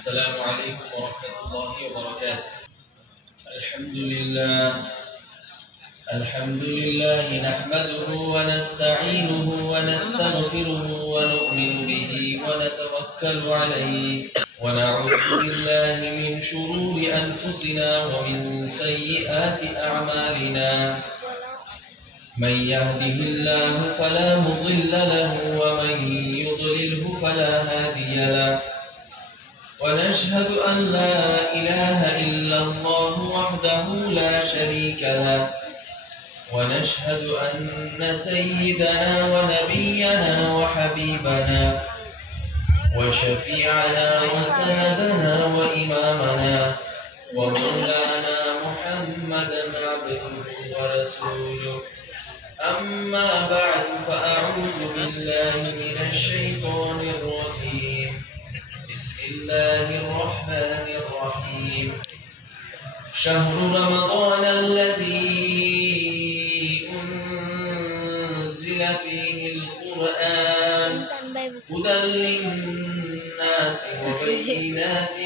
السلام عليكم ورحمة الله وبركاته. الحمد لله نحمده ونستعينه ونستغفره ونؤمن به ونتوكل عليه ونعوذ بالله من شرور أنفسنا ومن سيئات أعمالنا. من يهده الله فلا مضل له ومن يضلله فلا هادي له. ونشهد أن لا إله إلا الله وحده لا شريك له. ونشهد أن سيدنا ونبينا وحبيبنا وشفيعنا وسندنا وإمامنا ومولانا محمدا عبده ورسوله. أما بعد فأعوذ بالله من الشيطان الرجيم. بسم الله الرحمن الرحيم. شهر رمضان الذي أنزل فيه القرآن هدى للناس وبينات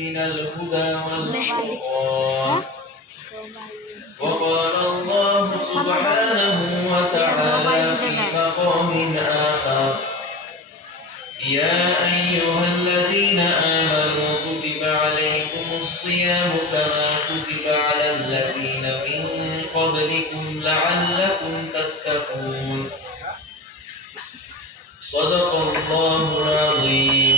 من الهدى والفرقان. وقال الله سبحانه وتعالى في مقام آخر: يا أيها الذين آمنوا كتب عليكم الصيام كما كتب على الذين من قبلكم لعلكم تتقون. صدق الله العظيم.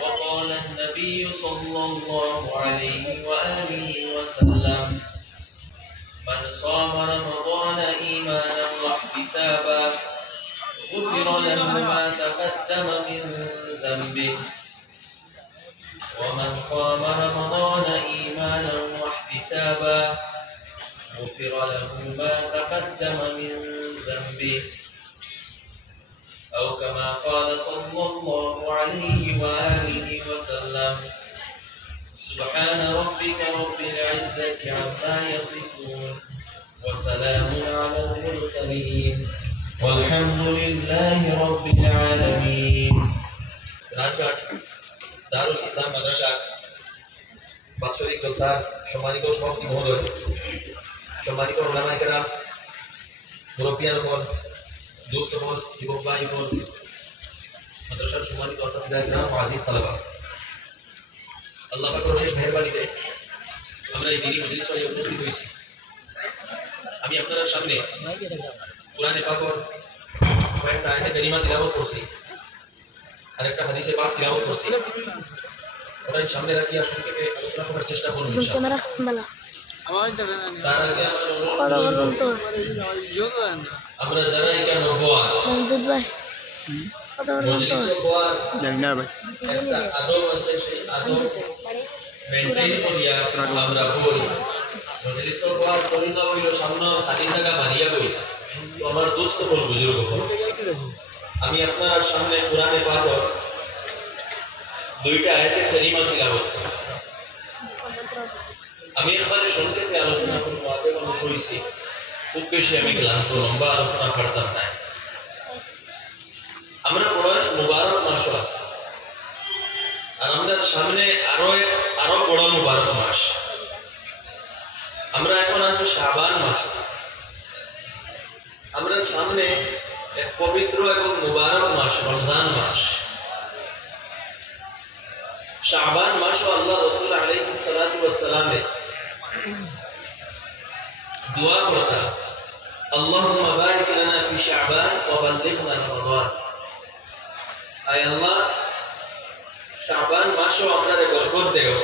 وقال النبي صلى الله عليه وآله وسلم: من صام رمضان إيمانا واحتسابا غفر له ما تقدم من ذنبه. ومن قام رمضان إيمانا واحتسابا غفر له ما تقدم من ذنبه. أو كما قال صلى الله عليه وآله وسلم: سبحان ربك رب العزة عما يصفون وسلام على المرسلين والحمد لله رب العالمين. রাজঘাট দারুল ইসলাম মাদ্রাসা বাৎসরিক জলসার সম্মানিত সভাপতি মহোদয়, সম্মানিত ওলামায়ে কেরাম, মুরব্বিয়ানগণ, দোস্তগণ, যুবক ভাইগণ, মাদ্রাসার সম্মানিত আসাতিজা কিরাম ও আজিজ তালাবা, আল্লাহ পাকের অশেষ মেহেরবানিতে আমরা এই দিনী মজলিসে উপস্থিত হয়েছি। আমি আপনাদের সামনে কুরআনে পাকের কয়েকটা আয়াতে কারিমা তিলাওয়াত করছি আর একটা হাদিসে পাক তিলাওয়াত করছি। ওটা সামনে রাখি আর সংক্ষেপে আলোচনা করার চেষ্টা করব ইনশাআল্লাহ। আমরা যারা এখানে নবওয়াত আদব আছে, সেই আদব মেনটেন করিয়া আমরা বই মজলিসের পর তরিকা হইল সামনে খালি জায়গা মারিয়া বই। তো আমার দোস্ত বল বুজুর্গ হল, আমি আপনার সামনে কোরআনে পাকের দুইটা আয়াতে কারিমা তিলাওয়াত করছি। আমি একবারে সংক্ষেপে আলোচনা করব। আগে আমি কইছি খুব বেশি আমি ক্লান্ত লম্বা আলোচনা করতাম না। আমরা বড় মুবারক মাস আছে আর আমাদের সামনে আরো বড় মুবারক মাস। আমরা এখন আছে শাবান মাস। আমরা সামনে এক পবিত্র এবং মুবারক মাস রমজান মাস। শাবান মাস আল্লাহ রাসূল আলাইহিস সালাতু ওয়াস সালাম দোয়া করতা, আল্লাহুম্মা বারিক লানা ফি শাবান ওয়া বাল্লিগনা রমাদান। আয় আল্লাহ, শাবান মাসও আমাদের বরকত দেও,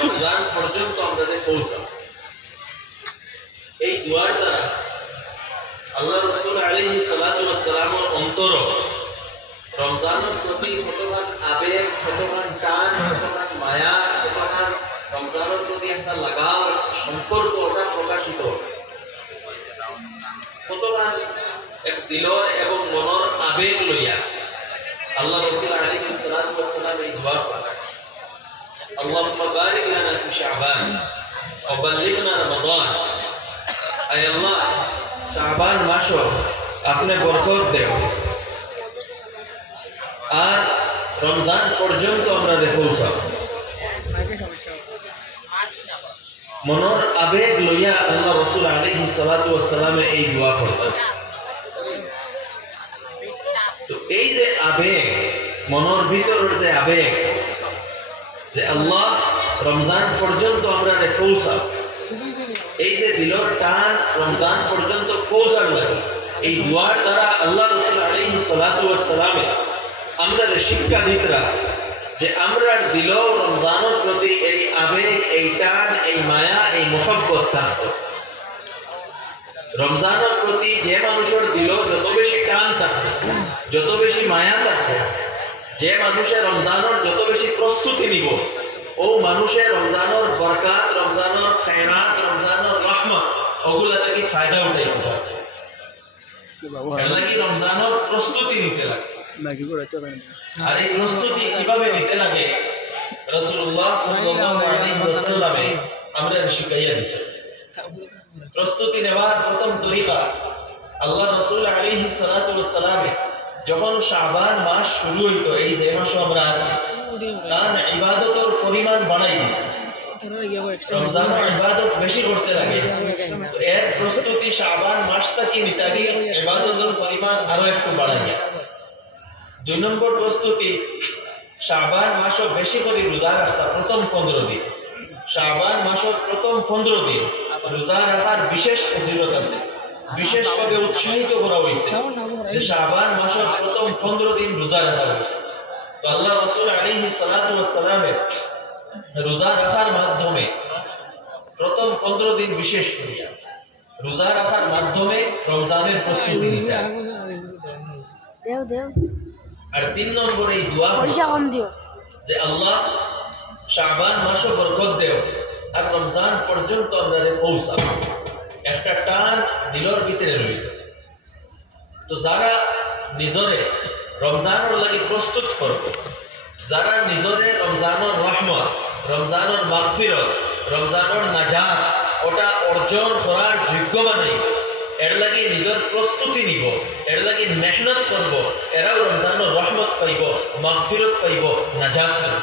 রমজান পর্যন্ত আমাদের পৌঁছাও। এই দোয়ার দ্বারা আল্লাহ রাসূল আলাইহিস সালাতু ওয়াস সালামের অন্তর রমজানের প্রতি কতখান আবেগ, কতখান টান, কতখান মায়া, কতখান রমজানের প্রতি একটা লাগাও সম্পর্ক ওটা প্রকাশিত, কতখান এক দিলর এবং মনের আবেগ লইয়া আল্লাহ রাসূল আলাইহিস সালাতু ওয়াস সালাম এই দোয়া করেন, আল্লাহুম্মা বারিক লানা ফি শাবান ওয়া বাল্লিগনা রমাদান। আয় আল্লাহ, শাবান মাসও আপনি বরকত দেও আর রমজান পর্যন্ত আমরা পৌঁছাব। মনের আবেগ লইয়া আল্লাহ রাসূল আলাইহিস সালাতু ওয়াস সালামে এই দোয়া করতেন। তো এই যে আবেগ, মনের ভিতরের যে আবেগ যে আল্লাহ রমজান পর্যন্ত আমরা পৌঁছাব, এই যে দিলর টান রমজান পর্যন্ত পৌঁছার লাগে, এই দোয়ার দ্বারা আল্লাহ রাসূল আলাইহিস সালাতু ওয়াস সালামে আমরা শিক্ষা দিতরা যে আমরা দিল রমজানের প্রতি এই আবেগ, এই টান, এই মায়া, এই মোহব্বত থাকত। রমজানের প্রতি যে মানুষের দিল যত বেশি টান থাকত, যত বেশি মায়া থাকত, যে মানুষের রমজানের যত বেশি প্রস্তুতি নিব, ও মানুষের রমজানের বরকাত, রমজানের খেরাত, রমজানের রহমত ওগুলা থেকে ফায়দা উঠাইতে পারবে। এর লাগি রমজানের প্রস্তুতি নিতে লাগে। আর এই প্রস্তুতি কিভাবে নিতে লাগে রাসূলুল্লাহ সাল্লাল্লাহু আলাইহি ওয়াসাল্লামে আমরা শিখাইয়া দিয়েছেন। প্রস্তুতি নেওয়ার প্রথম তরিকা, আল্লাহ রাসূল আলাইহিস সালাতু ওয়াস সালাম যখন শাবান মাস শুরু হইতো, এই যে মাসে আমরা আছি, তার ইবাদতের পরিমাণ বাড়াই দিতেন, রমজানের ইবাদত বেশি করতে লাগে। তো এর প্রস্তুতি শাবান মাসটা কি নিতে গিয়ে ইবাদতের পরিমাণ আরো একটু বাড়াইয়া। 2 নম্বর প্রস্তুতি, শাবান মাসও বেশি করে রোজা রাখা। প্রথম 15 দিন, শাবান মাসের প্রথম 15 দিন রোজা রাখার বিশেষ ফজিলত আছে, বিশেষভাবে উৎসাহিত করা হয়েছে যে শাবান মাসের প্রথম 15 দিন রোজা রাখা হবে। তো আল্লাহ রাসূল আলাইহিস সালাতু ওয়াস সালামের রোজা রাখার মাধ্যমে প্রথম 15 দিন বিশেষ করিয়া রোজা রাখার মাধ্যমে রমজানের প্রস্তুতি নিতে। আর 3 নম্বরে এই দোয়া যে আল্লাহ শাবান মাসে বরকত দেও আর রমজান পর্যন্ত আমরা পৌঁছাব, একটা টান দিলর ভিতরে রইত। তো যারা নিজরে রমজানের লাগি প্রস্তুত করবে, যারা নিজরে রমজানের রহমত, রমজানের মাগফিরত, রমজানের নাজাত ওটা অর্জন করার যোগ্য বানাইব, এর লাগি নিজের প্রস্তুতি নিব, এর লাগি মেহনত করব, এরাও রমজানের রহমত পাইব, মাগফিরত পাইব, নাজাত পাইব।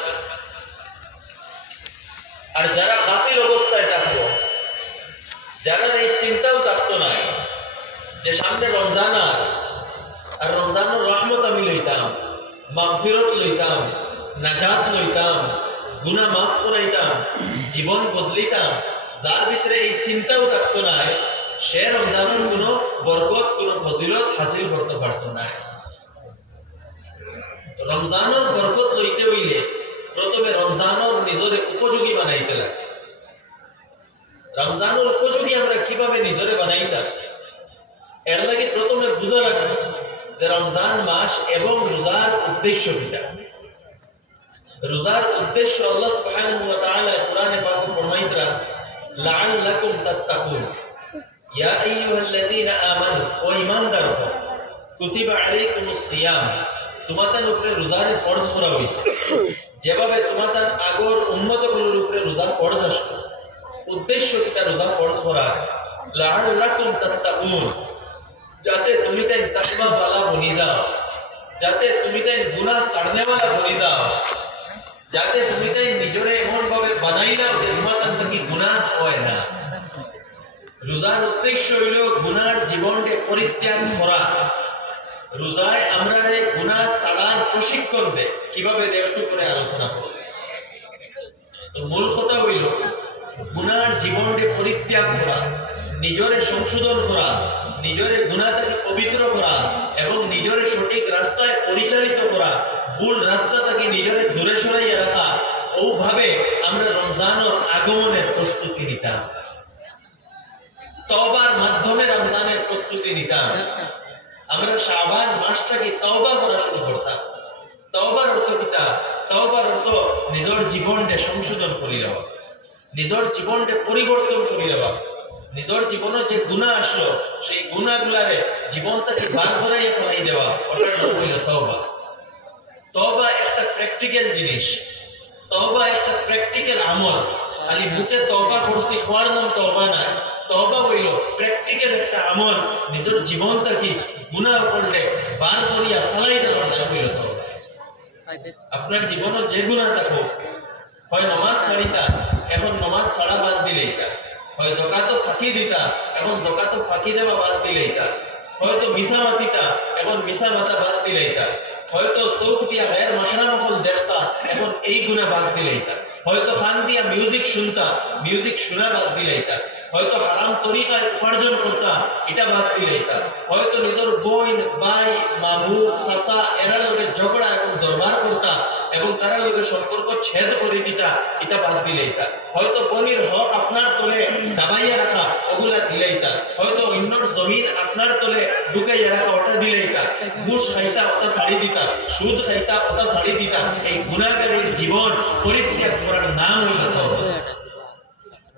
আর যারা গাফিল অবস্থায় থাকবো, যারা এই চিন্তাও থাকতো না যে সামনে রমজান আর রমজানের রহমত আমি লইতাম, মাগফিরত লইতাম, নাজাত লইতাম, গুনাহ মাফ করাইতাম, জীবন বদলিতাম, যার ভিতরে এই চিন্তাও থাকতো না, সে রমজানের কোনো বরকত, কোনো ফজিলত হাসিল করতে পারতো না। রমজানের বরকত লইতে হইলে প্রথমে রমজানের নিজরে উপযোগী বানাইতে লাগে। রমজানের উপযোগী আমরা কিভাবে নিজরে বানাইতাম, এর লাগে প্রথমে বুঝা লাগবে যে রমজান মাস এবং রোজার উদ্দেশ্য কিটা। রোজার উদ্দেশ্য আল্লাহ সুবহানাহু ওয়া তাআলা কোরআনে পাকে ফরমাইতরা লাআল্লাকুম তাত্তাকুন, ইয়া আইয়ুহাল্লাযীনা আমানু, ও ঈমানদার কুতিবা আলাইকুমুস সিয়াম, তোমাদের উপরে রোজার ফরজ করা হয়েছে। যেভাবে তোমাদের আগর উম্মতগুলোর উপরে রোজা ফরজ আসলো, উদ্দেশ্য কিটা রোজা ফরজ করা, লাআল্লাকুম তাত্তাকুন, যাতে তুমি তাই তাকওয়া ওয়ালা বনি যাও, যাতে তুমি তাই গুনাহ ছাড়নে ওয়ালা বনি যাও, যাতে তুমি তাই নিজরে এমন ভাবে বানাই নাও যে তোমাদের থেকে গুনাহ হয় না। রোজার উদ্দেশ্য হইল গুনার জীবনকে পরিত্যাগ করা। রোজায় আমরা গুনাহ ছাড়ার প্রশিক্ষণ দেয়, কিভাবে একটু করে আলোচনা করব। তো মূল কথা হইল গুনার জীবনকে পরিত্যাগ করা, নিজরে সংশোধন করা, নিজরে গুনাহ থেকে পবিত্র করা এবং নিজরে সঠিক রাস্তায় পরিচালিত করা, ভুল রাস্তা থেকে নিজরে দূরে সরাইয়া রাখা। ওভাবে আমরা রমজানের আগমনের প্রস্তুতি নিতাম, তওবার মাধ্যমে রমজানের প্রস্তুতি নিতাম। আমরা শাবান মাসটাকে তওবা করা শুরু করতাম। তওবার অর্থ কিতা? তওবার অর্থ নিজের জীবনকে সংশোধন করি লওয়া, নিজের জীবনকে পরিবর্তন করি লওয়া। নিজের জীবনে যে গুনাহ আসলো সেই গুনাহগুলারে জীবন থেকে বার করাইয়া ফেলাই দেওয়া, ওটার নাম হইল তওবা। তওবা একটা প্র্যাকটিক্যাল জিনিস, তওবা একটা প্র্যাকটিক্যাল আমল। খালি মুখে তওবা করছি হওয়ার নাম তওবা না। তওবা হইল প্র্যাকটিক্যাল একটা আমল, নিজের জীবনটাকে গুনাহ করলে বার করিয়া ফেলাই দেওয়ার নাম হইল তওবা। আপনার জীবনে যে গুনাহ থাকো, হয় নামাজ ছাড়িতা, এখন নামাজ ছাড়া বাদ দিলে এটা, হয় যাকাত ফাঁকি দিতা, এখন যাকাত ফাঁকি দেওয়া বাদ দিলে এটা, হয়তো মিছা মাতিতা, এখন মিছা মাতা বাদ দিলে এটা, হয়তো চোখ দিয়া গায়ের মাহরাম হল দেখতা, এখন এই গুনাহ বাদ দিলে এটা, হয়তো কান দিয়া মিউজিক শুনতা, মিউজিক শোনা বাদ দিলে এটা, হয়তো হারাম তরিকায় উপার্জন করতা, এটা বাদ দিলে এটা, হয়তো নিজের বোন ভাই মামু চাচা এরা লগে ঝগড়া এবং দরবার করতা এবং তারা লগে সম্পর্ক ছেদ করে দিতা, এটা বাদ দিলে এটা, হয়তো বনির হক আপনার তলে দাবাইয়া রাখা, ওগুলা দিলে এটা, হয়তো অন্যর জমিন আপনার তলে ঢুকাইয়া রাখা, ওটা দিলে এটা, ঘুষ খাইতা ওটা ছাড়ি দিতা, সুদ খাইতা ওটা ছাড়ি দিতা। এই গুনাহগারের জীবন পরিত্যাগ করার নাম হইল তওবা,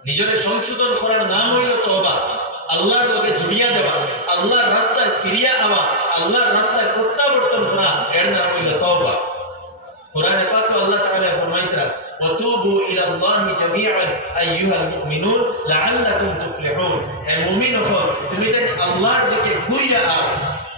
নিজের সংশোধন করার নাম হইল তওবা, আল্লাহর লগে জুড়িয়া দেওয়া, আল্লাহর রাস্তায় ফিরিয়া আওয়া, আল্লাহর রাস্তায় প্রত্যাবর্তন করা, এর নাম হইল তওবা। কোরআনে পাকে আল্লাহ তাআলা ফরমাইতরা, ওয়াতুবু ইলাল্লাহি জামিআন আইয়ুহাল মুমিনুন লাআল্লাকুম তুফলিহুন। হে মুমিন হল, তুমি দেন আল্লাহর দিকে ঘুরিয়া আও।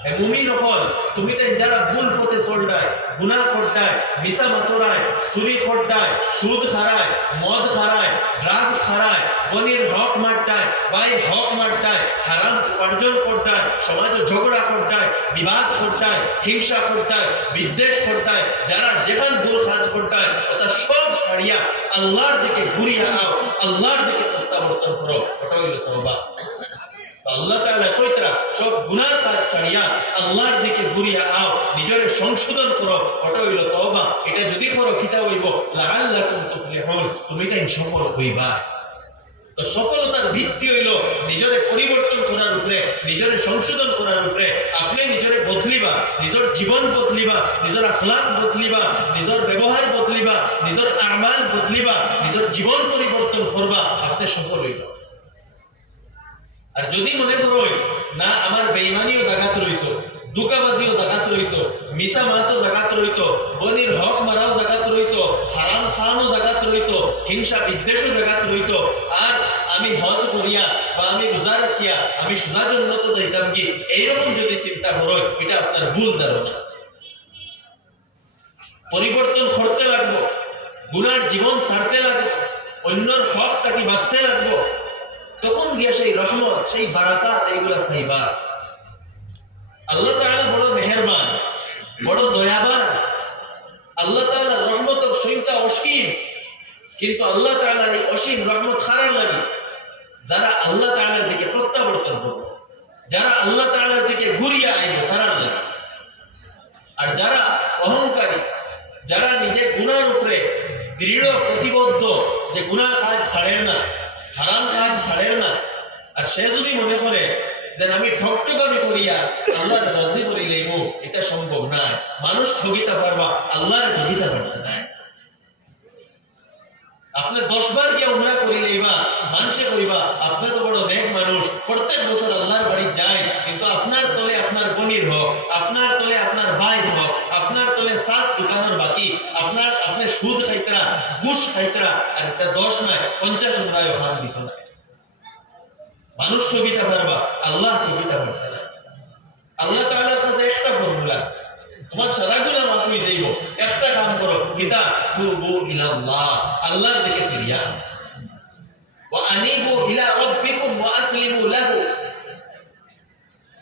হে মুমিন হল, তুমি দেন যারা ভুল পথে চলডায়, গুনাহ করডায়, মিছা মাতরায়, চুরি করডায়, সুদ খারায়, মদ খারায়, ড্রাগস খারায়, বনির হক মারডায়, ভাই হক মারডায়, হারাম উপার্জন করডায়, সমাজ ঝগড়া করডায়, বিবাদ করডায়, হিংসা করডায়, বিদ্বেষ করডায়, যারা যেখান ভুল কাজ করডায় ওটা সব ছাড়িয়া আল্লাহর দিকে ঘুরিয়া আও, আল্লাহর দিকে প্রত্যাবর্তন করো, ওটা হইল তওবা। আল্লাহ তাআলা কইতরা সব গুনাহ কাজ ছাড়িয়া আল্লাহর দিকে ঘুরিয়া আও, নিজের সংশোধন করো, ওটা হইল তওবা। এটা যদি করো কিতা হইব, লাআল্লাকুম তুফলিহুন, তুমি তাই সফল হইবা। তো সফলতার ভিত্তি হইল নিজের পরিবর্তন করার উপরে, নিজের সংশোধন করার উপরে। আপনি নিজের বদলিবা, নিজের জীবন বদলিবা, নিজের আখলাক বদলিবা, নিজের ব্যবহার বদলিবা, নিজের আমাল বদলিবা, নিজের জীবন পরিবর্তন করবা, আপনি সফল হইবা। আর যদি মনে করো না আমার বেঈমানিও জাগাত রইত, দুকাবাজিও জাগাত রইত, মিছা মাতো জাগাত রইত, বনির হক মারাও জাগাত রইত, হারাম খাওয়ানো জাগাত রইত, হিংসা বিদ্বেষও জাগাত রইত, আর আমি হজ করিয়া বা আমি রোজা রাখিয়া আমি সোজা জন্নত যাইতাম কি, এইরকম যদি চিন্তা করো, এটা আপনার ভুল ধারণা। পরিবর্তন করতে লাগবো, গুনার জীবন ছাড়তে লাগবো, অন্যর হক তাকে বাঁচতে লাগবো, তখন গিয়া সেই রহমত, সেই বারাকাত এইগুলা পাইবা। আল্লাহ তাআলা বড় মেহেরবান, বড় দয়াবান। আল্লাহ তাআলার রহমতের সীমা অসীম, কিন্তু আল্লাহ তাআলার এই অসীম রহমত খারাপ লাগে যারা আল্লাহ তাআলার দিকে প্রত্যাবর্তন করবে, যারা আল্লাহ তাআলার দিকে ঘুরিয়া আইব, তারা লাগে। আর যারা অহংকারী, যারা নিজে গুনার উপরে দৃঢ় প্রতিবদ্ধ যে গুনার কাজ ছাড়েন না, হারাম কাজ ছাড়েন না, আর সে যদি মনে করে যে আমি ঠকঠকামি করিয়া আল্লাহ রাজি করি লইব, এটা সম্ভব নয়। মানুষ ঠকিতে পারবা, আল্লাহর ঠকিতে পারবে না। আপনি 10 বার গিয়ে উমরা করি লইবা, মানুষে করিবা আপনি তো বড় নেক মানুষ, প্রত্যেক বছর আল্লাহর বাড়ি যায়, কিন্তু আপনার তলে আপনার বনির হক, আপনার তলে আপনার ভাই হক, আপনার তলে 5 দোকানের বাকি, আপনি সুদ খাইতরা, ঘুষ খাইতরা, আর এটা 10 নয় 50 উমরায় ওখান দিত না। মানুষ ঠকিতে পারবা, আল্লাহ ঠকিতে পারবে না। আল্লাহ তাআলার কাছে একটা ফর্মুলা, তোমার সারা গুনাহ মাফ হয়ে যাইব। একটা কাম করো, কিতা তুবু ইলাল্লাহ, আল্লাহর দিকে ফিরিয়া, ওয়া আনিবু ইলা রাব্বিকুম ওয়া আসলিমু লাহু,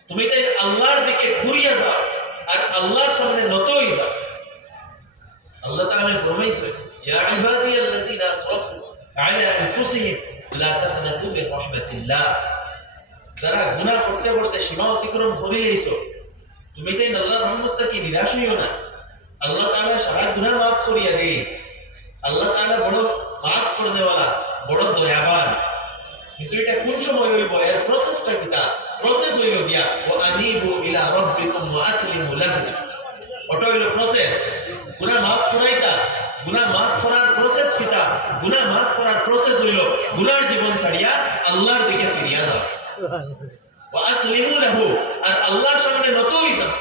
তুমি তাই আল্লাহর দিকে ঘুরিয়া যাও আর আল্লাহর সামনে নত হয়ে যাও। আল্লাহ তাআলা ফরমাইছে, ইয়া ইবাদিয়াল্লাযিনা আসরাফু আলা আনফুসিহিম লা তাকনাতু মির রাহমাতিল্লাহ, যারা গুনাহ করতে করতে সীমা অতিক্রম করে লইছো, তুমি তাই আল্লাহর রহমত থেকে নিরাশ হইও না। আল্লাহ তাআলা সারা গুনাহ মাফ করিয়া দেয়। আল্লাহ তাআলা বড় মাফ করে দেওয়ালা, বড় দয়াবান। কিন্তু এটা কোন সময় হইব, এর প্রসেসটা কিতা? প্রসেস হইল দিয়া ওয়া আনিবু ইলা রাব্বিকুম ওয়া আসলিমু লাহু, ওটা হইল প্রসেস। গুনাহ মাফ করাইতা, গুনাহ মাফ করার প্রসেস কিতা? গুনাহ মাফ করার প্রসেস হইল গুনার জীবন ছাড়িয়া আল্লাহর দিকে ফিরিয়া যাও, ওয়া আসলিমু লাহু, আর আল্লাহর সামনে নত হই যাও,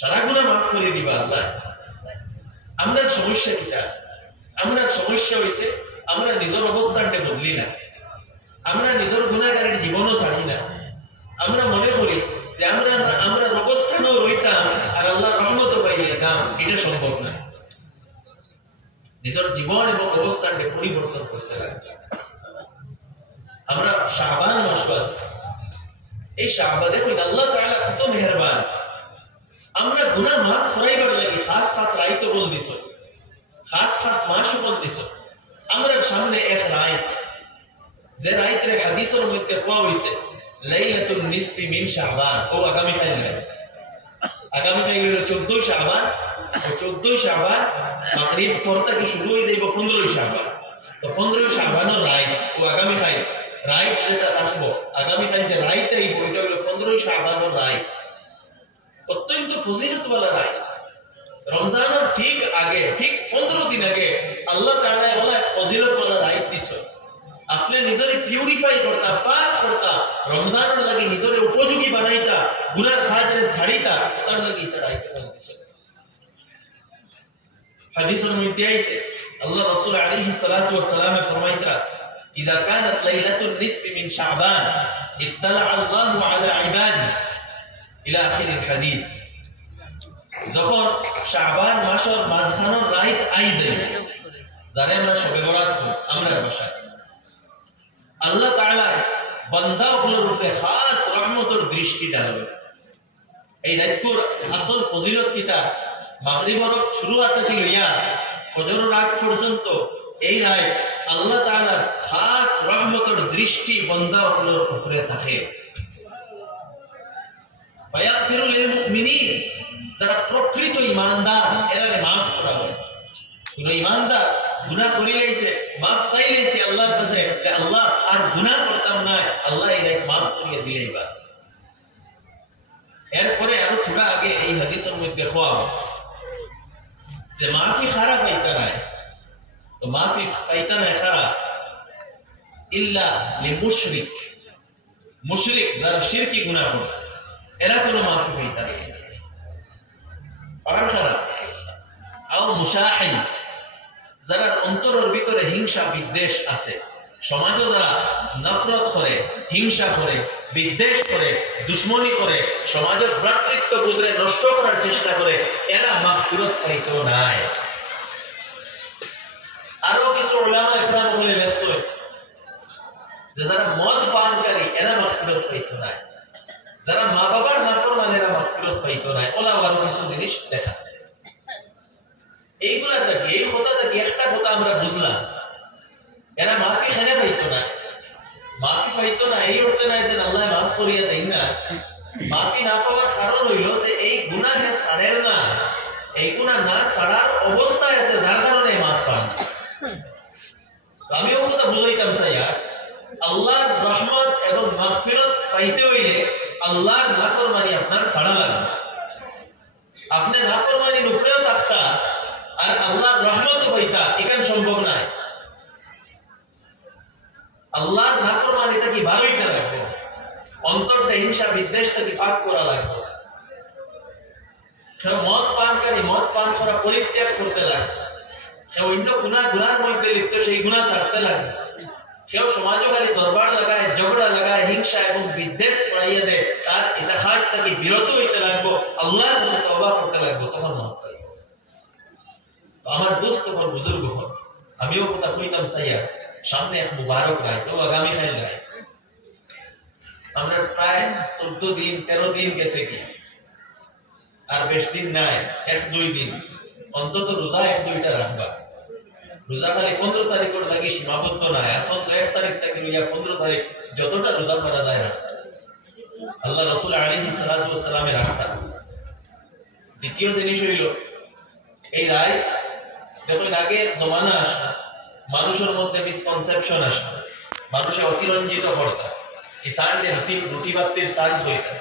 সারা গুনাহ মাফ করে দিবা আল্লাহ। আমরা সমস্যা কিতা? আমরা সমস্যা হইছে আমরা নিজের অবস্থানটা বদলি না, আমরা নিজের গুনাহগারের জীবনও ছাড়ি না। আমরা মনে করি যে আমরা অবস্থানও রইতাম আর আল্লাহর রহমতও পাই যেতাম, এটা সম্ভব না। নিজের জীবন এবং অবস্থানকে পরিবর্তন করতে লাগতাম। আমরা শাবান মাস আছি, এই শাবান দেখুন আল্লাহ তাআলা কত মেহেরবান। আমরা গুনাহ মাফ করাইবার লাগি খাস খাস রাইত বল দিছ, খাস খাস মাস বল দিছ। আমরা সামনে এক রাত, যে রাইতের হাদিসের মধ্যে কোয়া হইছে লাইলাতুল নিসফি মিন শাবান, ও আগামী কাল নাই, আগামী কাল হলো 14 শাবান। ও 14 শাবান মাগরিব পর থেকে শুরু হয়ে যাইব 15 শাবান। তো 15 শাবানের রাত ও আগামী কাল রাত যেটা আসবো, আগামী কাল যে রাত আইব এটা হলো 15 শাবানের রাত, অত্যন্ত ফজিলতওয়ালা রাত। রমজানের ঠিক আগে, ঠিক 15 দিন আগে আল্লাহ তাআলা বলে ফজিলতওয়ালা রাত দিছ। আপনি নিজরে পিউরিফাই করতা, পাক করতা, রমজানের লাগি নিজরে উপযোগী বানাইতা, গুনাহ খাজরে ছাড়িতা, তার লাগি এটা রাত দিছ। হাদিসের মধ্যে আছে আল্লাহ রাসূল আলাইহিস সালাতু ওয়াস সালাম ফরমাইতা ইযা কানাত লাইলাতুন নিসফি মিন শাবান ইত্তালা আল্লাহু আলা ইবাদি ইলা আখিরিল হাদিস। যখন শাবান মাসের মাঝখানের রাত আই যায়, জানে আমরা শবে বরাত হই আমরা ভাষায়, আল্লাহ তাআলা বান্দাগুলোর উপরে খাস রহমতের দৃষ্টি ডালে। এই রাতকুর আসল ফজিলত কিতা মাগরিবের শুরু থেকে লইয়া ফজরের আগ পর্যন্ত এই রাত আল্লাহ তাআলার খাস রহমতের দৃষ্টি বান্দাগুলোর উপরে থাকে। ফায়াগফিরু লিল মুমিনিন, যারা প্রকৃত ঈমানদার এরা মাফ করা হয়। কোন ঈমানদার গুনাহ করিলেইছে মাফ চাইলেইছে আল্লাহর কাছে যে আল্লাহ আর গুনাহ করতাম না, আল্লাহ এই রাত মাফ করিয়ে দিলেইবা। এরপরে আরো থোড়া আগে এই হাদিসের মধ্যে দেখো যে মাফি খারাপ পাইতা নাই, তো মাফি পাইতা নাই খারাপ ইল্লা লিমুশরিক, মুশরিক যারা শিরকি গুনাহ করছে এরা কোনো মাফি পাইতা নাই। আর খারাপ আও মুশাহিন, যারা অন্তরের ভিতরে হিংসা বিদ্বেষ আছে, সমাজে যারা নফরত করে, হিংসা করে, বিদ্বেষ করে, দুশ্মনী করে, সমাজের ভ্রাতৃত্ববোধে নষ্ট করার চেষ্টা করে, এরা মাগফিরাত পাইতো নাই। আরো কিছু উলামা ইকরাম বলে লেখছে যে যারা মদ পানকারী এরা মাগফিরাত পাইতো নাই, যারা মা বাবার নাফরমান এরা মাগফিরাত পাইতো নাই। ওলা আরো কিছু জিনিস দেখাচ্ছে। এইগুলা থেকে এই কথা থেকে একটা কথা আমরা বুঝলাম, এরা মাফি খানে পাইতো না। মাফি পাইতো না এই অর্থে নাই যে আল্লাহ মাফ করিয়া দেন না। মাফি না পাওয়ার কারণ হইল যে এই গুনাহ হে ছাড়ের না, এই গুনাহ না ছাড়ার অবস্থায় আছে, যার কারণে মাফ পান। আমিও কথা বুঝাইতাম স্যার, আল্লাহর রহমত এবং মাগফিরাত পাইতে হইলে আল্লাহর নাফরমানি আপনার ছাড়া লাগবে। আপনি নাফরমানির উপরেও থাকতা আর আল্লাহর রহমতও পাইতা, এখান সম্ভব নাই। আল্লাহর নাফরমানি থেকে বারইতে লাগবে, অন্তরটা হিংসা বিদ্বেষ থেকে পাক করা লাগবে। কেউ মদ পানকারী মদ পান করা পরিত্যাগ করতে লাগবে, কেউ অন্য গুনার মধ্যে লিপ্ত সেই গুনাহ ছাড়তে লাগবে, কেউ সমাজে খালি দরবার লাগায়, ঝগড়া লাগায়, হিংসা এবং বিদ্বেষ ছড়াইয়া দেয়, তার এটা কাজ থেকে বিরত হইতে লাগবো, আল্লাহর কাছে তওবা করতে লাগবো, তখন মাফ পাইব। আমার দোস্ত আমার বুজুর্গ হন, আমিও কথা কইতাম সাইয়া সামনে এক মুবারক রায়, তো আগামী কাল রায় আমরা প্রায় 14 দিন 13 দিন গেছে কি, আর বেশ দিন নাই, 1-2 দিন অন্তত রোজা 1-2টা রাখবা। রোজা খালি 15 তারিখের লাগি সীমাবদ্ধ নাই, আসল 1 তারিখ থেকে লইয়া 15 তারিখ যতটা রোজা করা যায় রাখতা। আল্লাহ রাসূল আলাইহিস সালাতু ওয়াস সালামে রাখতা। দ্বিতীয় জিনিস হইল এই রায় দেখুন আগে জমানা আসে, মানুষের মধ্যে মিসকনসেপশন আসে, মানুষে অতিরঞ্জিত করতা, এই সানডে রুটি বাতির সাজ হইতা,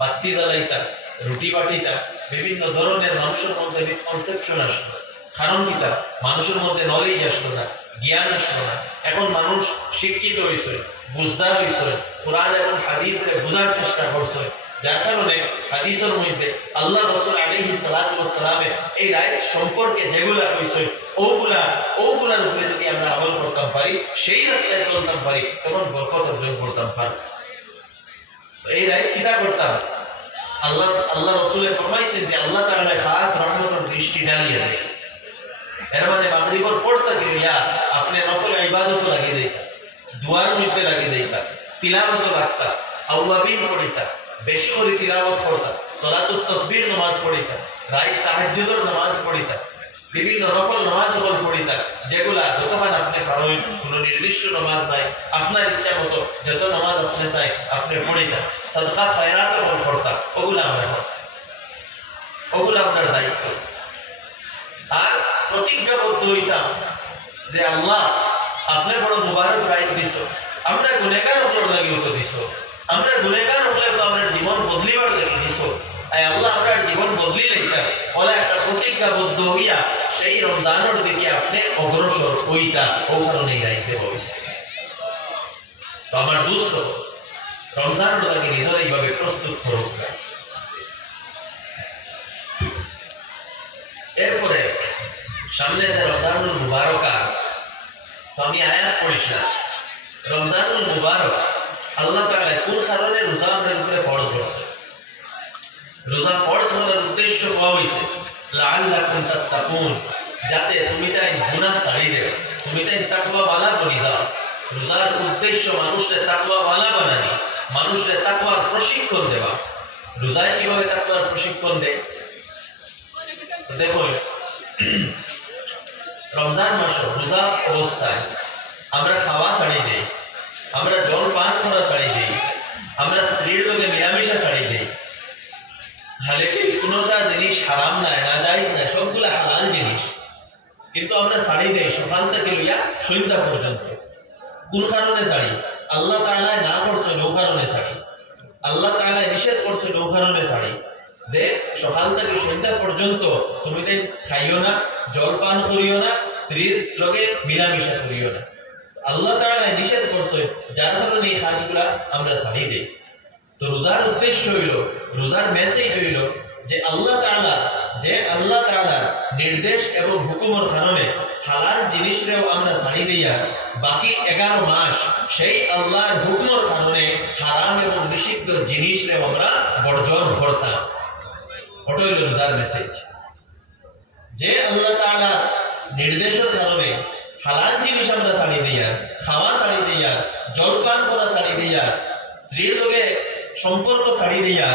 বাতি জ্বালাইতা, রুটি বাটিতা, বিভিন্ন ধরনের মানুষের মধ্যে মিসকনসেপশন আসলো। কারণ কিতা মানুষের মধ্যে নলেজ আসলো না, জ্ঞান আসলো না। এখন মানুষ শিক্ষিত হয়েছে, বুঝদার হয়েছে, কোরআন এবং হাদিসে বোঝার চেষ্টা করছে, যার কারণে হাদিসের মধ্যে আল্লাহ রাসূল আলাইহিস সালাতু ওয়াস সালামের এই রায় সম্পর্কে যেগুলা কইছে ওগুলার উপরে যদি আমরা আমল করতে পারি, সেই রাস্তায় চলতে পারি, তখন বরকত অর্জন করতে পারি। এই রায় কিতা করতাম, আল্লাহ রাসূলে ফরমাইছেন যে আল্লাহ তাআলা খাস রহমতের দৃষ্টি ঢালিয়ে দেয়। এর মানে মাগরিবের পর থেকে আপনি নফল ইবাদত লাগি যাই, দুয়ার মধ্যে লাগি যাইতা, তিলাওয়াত রাখতা, আওয়াবিন পড়িতা, বেশি করে তিলাওয়াত করতা, সালাতুত তাসবিহ নামাজ পড়িতা, রাত তাহাজ্জুদের নামাজ পড়িতা, বিভিন্ন নফল নামাজগুলো পড়িতা, যেগুলা যতক্ষণ আপনি পারেন, কোনো নির্দিষ্ট নামাজ নাই, আপনার ইচ্ছা মতো যত নামাজ আপনি চাই আপনি পড়িতা, সাদকা খায়রাত করতা, ওগুলা আমরা করতাম, ওগুলা আপনার দায়িত্ব। আর প্রতিজ্ঞাবদ্ধ হইতাম যে আল্লাহ আপনি বড় মুবারক রাইট দিছ, আমরা গুনেহগার হওয়ার লাগি তো দিছ, আমরা গুনেহগার হলে তো আমরা জীবন বদলিবার লাগি দিছ, আয় আল্লাহ আমরা জীবন বদলি লইতাম বলে একটা প্রতিজ্ঞাবদ্ধ হইয়া সেই রমজানের দিকে আপনি অগ্রসর হইতা, ও কারণে রাইতে হইছে। তো আমার দোস্ত রমজানের লাগি নিজের এইভাবে প্রস্তুত করুক। এরপরে সামনে যে রমজানুল মুবারক, তো আমি আয়াত পড়িস না, রমজানুল মুবারক আল্লাহ তাআলা কোন কারণে রোজা আমাদের উপরে ফরজ করছে? রোজা ফরজ হওয়ার উদ্দেশ্য হওয়া হয়েছে লাআল্লাকুম তাত্তাকুন, যাতে তুমি তাই গুনাহ ছাড়িয়ে দেও, তুমি তাই তাকওয়াওয়ালা বনি যাও। রোজার উদ্দেশ্য মানুষের তাকওয়াওয়ালা বানানি, মানুষের তাকওয়ার প্রশিক্ষণ দেওয়া। রোজায় কিভাবে তাকওয়ার প্রশিক্ষণ দেয়? দেখুন, রমজান মাস রোজা অবস্থায় আমরা খাওয়া ছাড়িয়ে দিই, আমরা জল পান করা ছাড়িয়ে দিই, আমরা স্ত্রীর লোকে নিরামিষা ছাড়িয়ে দিই। হালে কি কোনোটা জিনিস হারাম নাই, না জায়েজ নাই, সবগুলা হালাল জিনিস, কিন্তু আমরা ছাড়িয়ে দেই সকাল থেকে লইয়া সন্ধ্যা পর্যন্ত। কোন কারণে ছাড়ি? আল্লাহ তাআলা না করছেন ও কারণে ছাড়ি, আল্লাহ তাআলা নিষেধ করছেন ও কারণে ছাড়ি, যে সকাল থেকে সন্ধ্যা পর্যন্ত তুমি তাই খাইও না, জল পান করিও না, স্ত্রীর লগে মিলামিশা করিও না। আল্লাহ তাআলা নিষেধ করছেন, যার কারণে এই কাজগুলা আমরা ছাড়িয়ে দেই। তো রোজার উদ্দেশ্য হইল, রোজার মেসেজ হইল যে আল্লাহ তাআলা নির্দেশ এবং হুকুমের কারণে হালাল জিনিসরেও আমরা ছাড়িয়ে দিয়া বাকি 11 মাস সেই আল্লাহর হুকুমের কারণে হারাম এবং নিষিদ্ধ জিনিসরেও আমরা বর্জন করতাম। ওটা হইল রোজার মেসেজ, যে আল্লাহ তাআলা নির্দেশের কারণে হালাল জিনিস আমরা ছাড়িয়ে দিয়া, খাওয়া ছাড়িয়ে দিয়া, জল পান করা ছাড়িয়ে দিয়া, স্ত্রীর লগে সম্পর্ক ছাড়িয়ে দিয়া,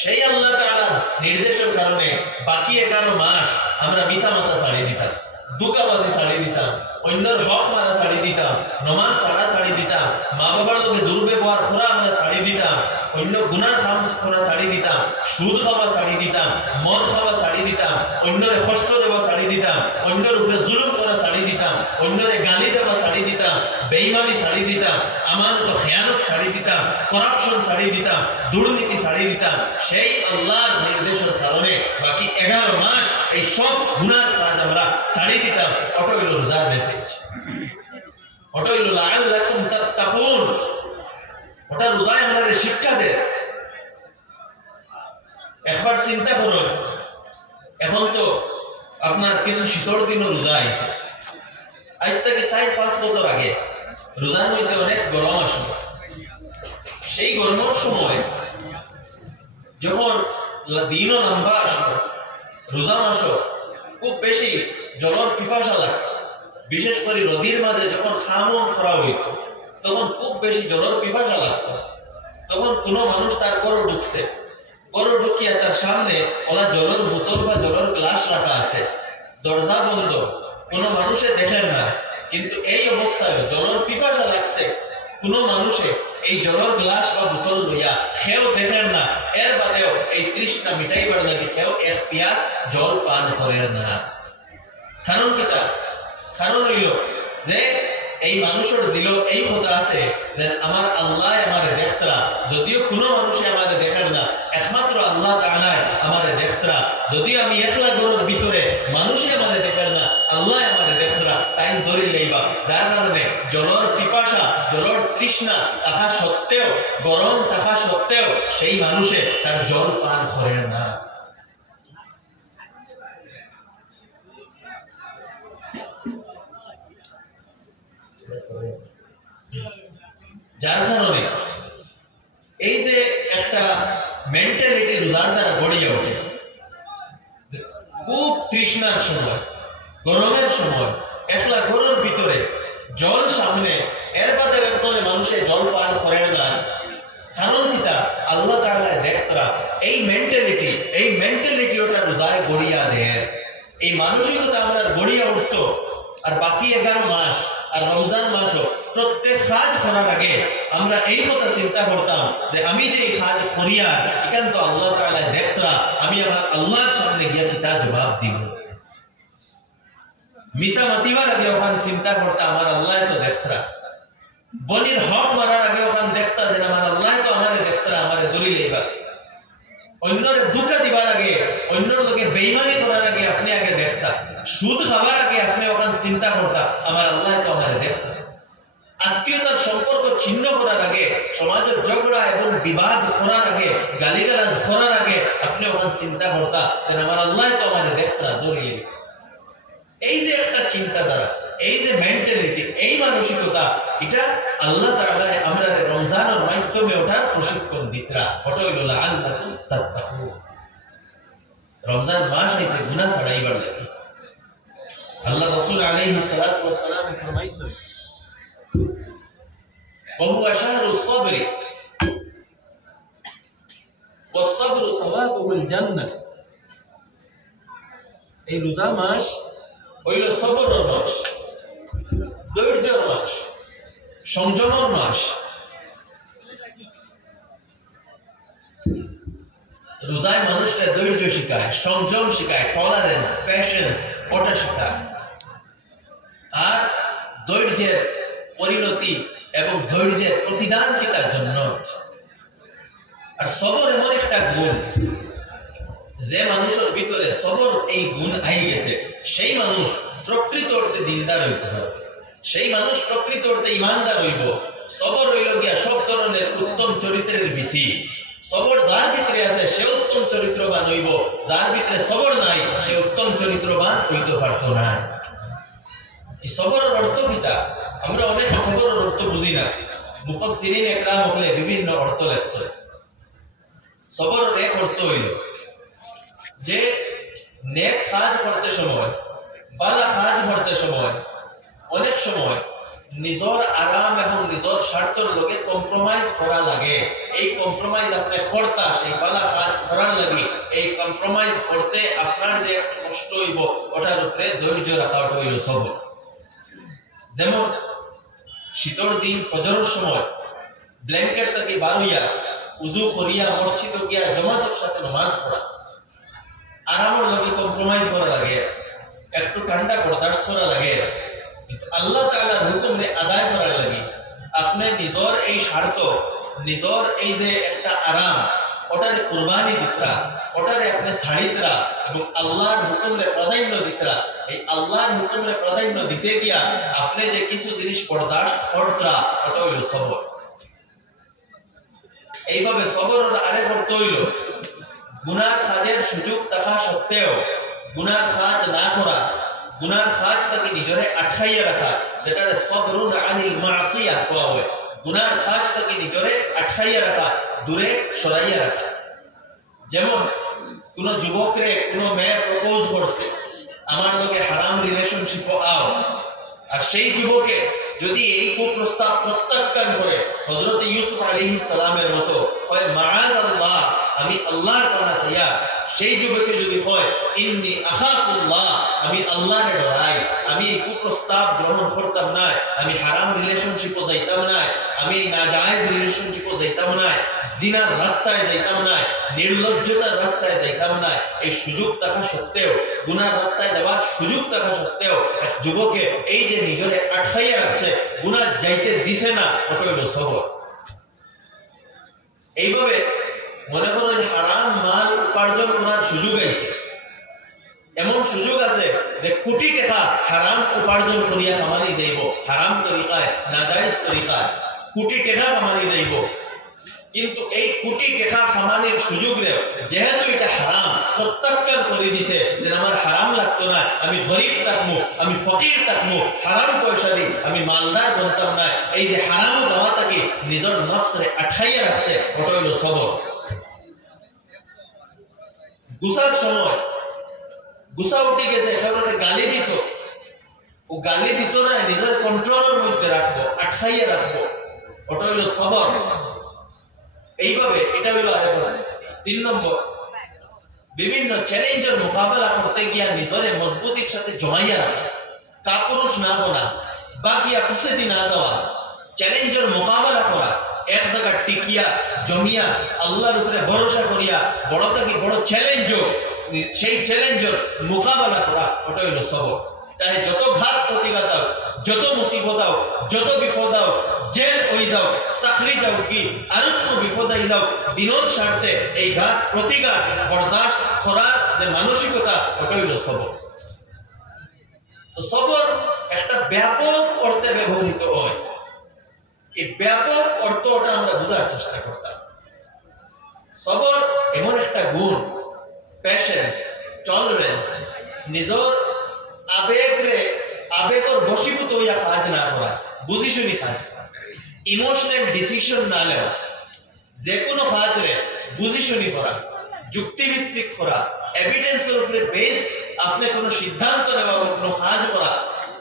সেই আল্লাহ তাআলার নির্দেশের কারণে বাকি 11 মাস আমরা মিছামাতা ছাড়িয়ে দিতাম, দুকাবাজি ছাড়িয়ে দিতাম, অন্যের হক মারা ছাড়িয়ে দিতাম, নমাজ ছাড়িয়ে দিতাম, মা বাবার লগে দুর্ব্যবহার করা আমরা ছাড়িয়ে দিতাম, অন্য গুনাহ করা ছাড়িয়ে দিতাম, সুদ খাওয়া ছাড়িয়ে দিতাম, মদ খাওয়া ছাড়িয়ে দিতাম, অন্যরে কষ্ট দেওয়া ছাড়িয়ে দিতাম, অন্যের উপরে জুলুম করা ছাড়িয়ে দিতাম, অন্যরে গালি দেওয়া ছাড়িয়ে দিতাম, বেঈমানি ছাড়িয়ে দিতাম, আমানত ও খেয়ানত ছাড়িয়ে দিতাম, করাপশন ছাড়িয়ে দিতাম, দুর্নীতি ছাড়িয়ে দিতাম। সেই আল্লাহর নির্দেশের কারণে বাকি 11 মাস এই সব গুনাহ কাজ আমরা ছাড়িয়ে দিতাম। ওটা হইল রোজার মেসেজ, ওটা হইল লাআল্লাকুম তাত্তাকুন। ওটা রোজায় আমাদের শিক্ষা দেয়। একবার চিন্তা করুন, এখন তো আপনার কিছু শীতল দিনও রোজা আছে, আজ থেকে 4-5 বছর আগে রোজার মধ্যে অনেক গরম আসলো। সেই গরমের সময় যখন দিনও লম্বা আসলো, রোজা মাসও খুব বেশি জলের পিপাসা লাগত, বিশেষ করে নদীর মাঝে যখন খামন করা হইত তখন খুব বেশি জলের পিপাসা লাগত। তখন কোনো মানুষ তার গরু ঢুকছে, গরু ঢুকিয়া তার সামনে ওলা জলের বোতল বা জলের গ্লাস রাখা আছে, দরজা বন্ধ, কোনো মানুষে দেখেন না, কিন্তু এই অবস্থায় জলের পিপাসা লাগছে, কোনো মানুষে এই জলের গ্লাস বা বোতল লইয়া খেয়েও দেখেন না, এর বাদেও এই তৃষ্ণা মিটাইবার লাগে খেয়েও 1 পিয়াস জল পান করেন না। কারণ কিটা? কারণ হইল যে এই মানুষের দিল এই কথা আছে যে আমার আল্লাহ আমারে দেখতরা, যদিও কোনো মানুষে আমারে দেখেন না, একমাত্র আল্লাহ তাআলা আমারে দেখতরা। যদিও আমি একলা ঘরের ভিতরে মানুষে আমারে দেখেন না, আল্লাহ আমারে দেখতরা, তাই ধরে লইবা। যার কারণে জলের পিপাসা, জলের তৃষ্ণা থাকা সত্ত্বেও, গরম থাকা সত্ত্বেও সেই মানুষে তার জল পান করে না। যার কারণে এই যে একটা মেন্টালিটি জল সামনে এর বাদে একজনে মানুষের জল পান করেন না, কারণ কিতা আল্লাহ তাআলা দেখতরা এই মেন্টালিটি ওটা রোজায় গড়িয়া দেয়। এই মানসিকতা আমরা গড়িয়া উঠতো। আর বাকি 11 মাস আর রমজান মাসও প্রত্যেক কাজ করার আগে আমরা এই কথা চিন্তা করতাম যে আমি যে এই কাজ করিয়া এখান তো আল্লাহ তাআলা দেখতরা, আমি আমার আল্লাহর সামনে গিয়া কিতা জবাব দিব। মিশা মাতিবার আগে ওখান চিন্তা করতাম আমার আল্লাহ তো দেখতরা, বলির হক মারার আগে ওখান দেখতা যে আমার আল্লাহ তো আমারে দেখতরা, আমারে দলিল এইবার। অন্যরে দুঃখ দিবার আগে, অন্যর লোকে বেঈমানি করার আগে আপনি আগে দেখতা, সুদ খাবার আগে আপনি ওখান চিন্তা করতা আমার আল্লাহ তো আমারে দেখতা। আত্মীয়তার সম্পর্ক ছিন্ন করার আগে, সমাজের ঝগড়া এবং বিবাদ করার আগে, গালিগালাজ করার আগে আপনি ওখান চিন্তা করতা যে আমার আল্লাহ তো আমারে দেখতরা, দলিল। এই যে একটা চিন্তাধারা, এই যে মেন্টালিটি, এই মানসিকতা, এটা আল্লাহ তাআলা আমরা রমজানের মাধ্যমে ওটার প্রশিক্ষণ দিতরা। ওটা হইল লাআল্লাকুম তাত্তাকুন। রমজান মাস হইছে গুনাহ ছাড়াইবার লাগি। আল্লাহ রাসূল আলাইহিস সালাতু ওয়াস সালাম ফরমাইছেন ওয়া শাহরুস সাবরি ওয়াস সাবরু সাওয়াবুল জান্নাহ। এই রোজা মাস হইল সবরের মাস, ধৈর্যের মাস, সংযমের মাস। রোজায় মানুষকে ধৈর্য শিখায়, সংযম শিখায়, টলারেন্স, প্যাশেন্স ওটা শিখায়। আর ধৈর্যের পরিণতি এবং ধৈর্যের প্রতিদান কিতার জন্য। আর সবর এমন একটা গুণ, যে মানুষের ভিতরে সবর এই গুণ আই গেছে, সেই মানুষ প্রকৃত অর্থে দিনদার হইতে হবে, সেই মানুষ প্রকৃত অর্থে ইমানদার হইব। সবর হইল গিয়া সব ধরনের উত্তম চরিত্রের বেশি। সবর যার ভিতরে আছে সে উত্তম চরিত্রবান হইব, যার ভিতরে সবর নাই সে উত্তম চরিত্রবান হইতে পারত না। এই সবরের অর্থ কিতা? আমরা অনেক সবরের অর্থ বুঝি না। মুফাসসিরিন একরাম হলে বিভিন্ন অর্থ লেখছে। সবরের এক অর্থ হইল যে নেক কাজ করতে সময়, ভালো কাজ করতে সময় অনেক সময় নিজের আরাম এবং নিজের স্বার্থের লগে কম্প্রোমাইজ করা লাগে। এই কম্প্রোমাইজ আপনি করতা সেই ভালো কাজ করার লাগে, এই কম্প্রোমাইজ করতে আপনার যে একটা কষ্ট হইব ওটার উপরে ধৈর্য রাখা হইল সবর। যেমন শীতর দিন ফজরের সময় ব্ল্যাঙ্কেট থেকে বার হইয়া উজু করিয়া মসজিদে গিয়া জামাতের সাথে নামাজ পড়া, আরামের লগে কম্প্রোমাইজ করা লাগে, একটু ঠান্ডা বরদাস্ত করা লাগে। আল্লাহ তাআলার হুকুমে আদায় করার লাগে আপনি নিজের এই স্বার্থ, নিজের এই যে একটা আরাম ওটারে কুরবানি দিতরা, ওটারে আপনি ছাড়িতরা এবং আল্লাহর হুকুমে প্রাধান্য দিতরা। এই আল্লাহর হুকুমে প্রাধান্য দিতে গিয়া আপনি যে কিছু জিনিস বরদাস্ত করতরা, ওটা হইল সবর। এইভাবে সবরের আরেক অর্থ হইল গুনাহ কাজের সুযোগ থাকা সত্ত্বেও গুনাহ কাজ না করা, গুনাহ কাজ থেকে নিজরে আটকাইয়া রাখা, যেটা সবরুন আনিল মাসিয়া কোয়া হয়। গুনাহ কাজ থেকে নিজরে আটকাইয়া রাখা, দূরে সরাইয়া রাখা। যেমন কোন যুবকরে কোন মেয়ে প্রপোজ করছে, আমার লগে হারাম রিলেশনশিপ আও, আর সেই যুবকে যদি এই কুপ্রস্তাব প্রত্যাখ্যান করে হযরত ইউসুফ আলাইহিস সালামের মতো হয় মাআযাল্লাহ আমি আল্লাহর পানা চাইয়া, সেই যুবকে যদি হয় ইন্নী আখাফুল্লাহ আমি আল্লাহরে ডরাই, আমি এই কুপ্রস্তাব গ্রহণ করতাম না, আমি হারাম রিলেশনশিপও যাইতাম না, আমি নাজায়েজ রিলেশনশিপও যাইতাম না, জিনার রাস্তায় যাইতাম না, নির্লজ্জতার রাস্তায় যাইতাম না, এই সুযোগ থাকা সত্ত্বেও, গুনার রাস্তায় যাওয়ার সুযোগ থাকা সত্ত্বেও এক যুবকে এই যে নিজরে আটকাইয়া রাখছে, গুনাহ যাইতে দিছে না, ওটা হইল সবর। এইভাবে মনে করেন হারাম মাল উপার্জন করার সুযোগ আছে, এমন সুযোগ আছে যে কোটি টাকা হারাম উপার্জন করিয়া কামানি যাইব, হারাম তরিকায়, নাজায়েজ তরিকায় কোটি টাকা কামানি যাইব। কিন্তু এই কোটি টাকা কামানির সুযোগ যেহেতু এটা হারাম প্রত্যাখ্যান করে দিছে, যে আমার হারাম লাগতো না, আমি গরিব থাকবো, আমি ফকির থাকবো, হারাম পয়সা দিই, আমি মালদার বলতাম না, এই যে হারাম যাওয়া তাকে নিজের নফসরে আঠাইয়া রাখছে, ওটা হইল সবর। গুসার সময় গুসা উঠে গেছে, কারণে গালি দিত, ও গালি দিত না, নিজের কন্ট্রোলের মধ্যে রাখবো, আটকাইয়া রাখবো, ওটা হইল সবর। এইভাবে এটা হইল আরেক। 3 নম্বর, বিভিন্ন চ্যালেঞ্জের মোকাবেলা করতে গিয়া নিজের মজবুতির সাথে জমাইয়া রাখা, কাপুরুষ না বলা, বাকিয়া ফসেদি না যাওয়া, চ্যালেঞ্জের মোকাবেলা করা, এক জায়গা টিকিয়া জমিয়া আল্লাহর উপরে ভরসা করিয়া বড় থেকে বড় চ্যালেঞ্জ, সেই চ্যালেঞ্জের মোকাবেলা করা, ওটা হইল সবর। তাই যত ঘাত প্রতিঘাত হোক, যত মুসিবত হোক, যত বিপদ হোক, জেল হয়ে যাও, চাকরি যাও, কি আর কোনো বিপদ হয়ে যাও, দিনের স্বার্থে এই ঘাত প্রতিঘাত বরদাস্ত করার যে মানসিকতা, ওটা হইল সবর। তো সবর একটা ব্যাপক অর্থে ব্যবহৃত হয়। এই ব্যাপক অর্থটা আমরা বোঝার চেষ্টা করতাম। সবর এমন একটা গুণ, প্যাশেন্স, টলারেন্স, নিজের আবেগের বশীভূত হইয়া কাজ না করা, বুঝি শুনি কাজ করা, ইমোশনাল ডিসিশন না নেওয়া, যে কোনো কাজে বুঝি শুনি করা, যুক্তিভিত্তিক করা, এভিডেন্সের উপরে বেসড আপনি কোনো সিদ্ধান্ত নেওয়া, কোনো কাজ করা,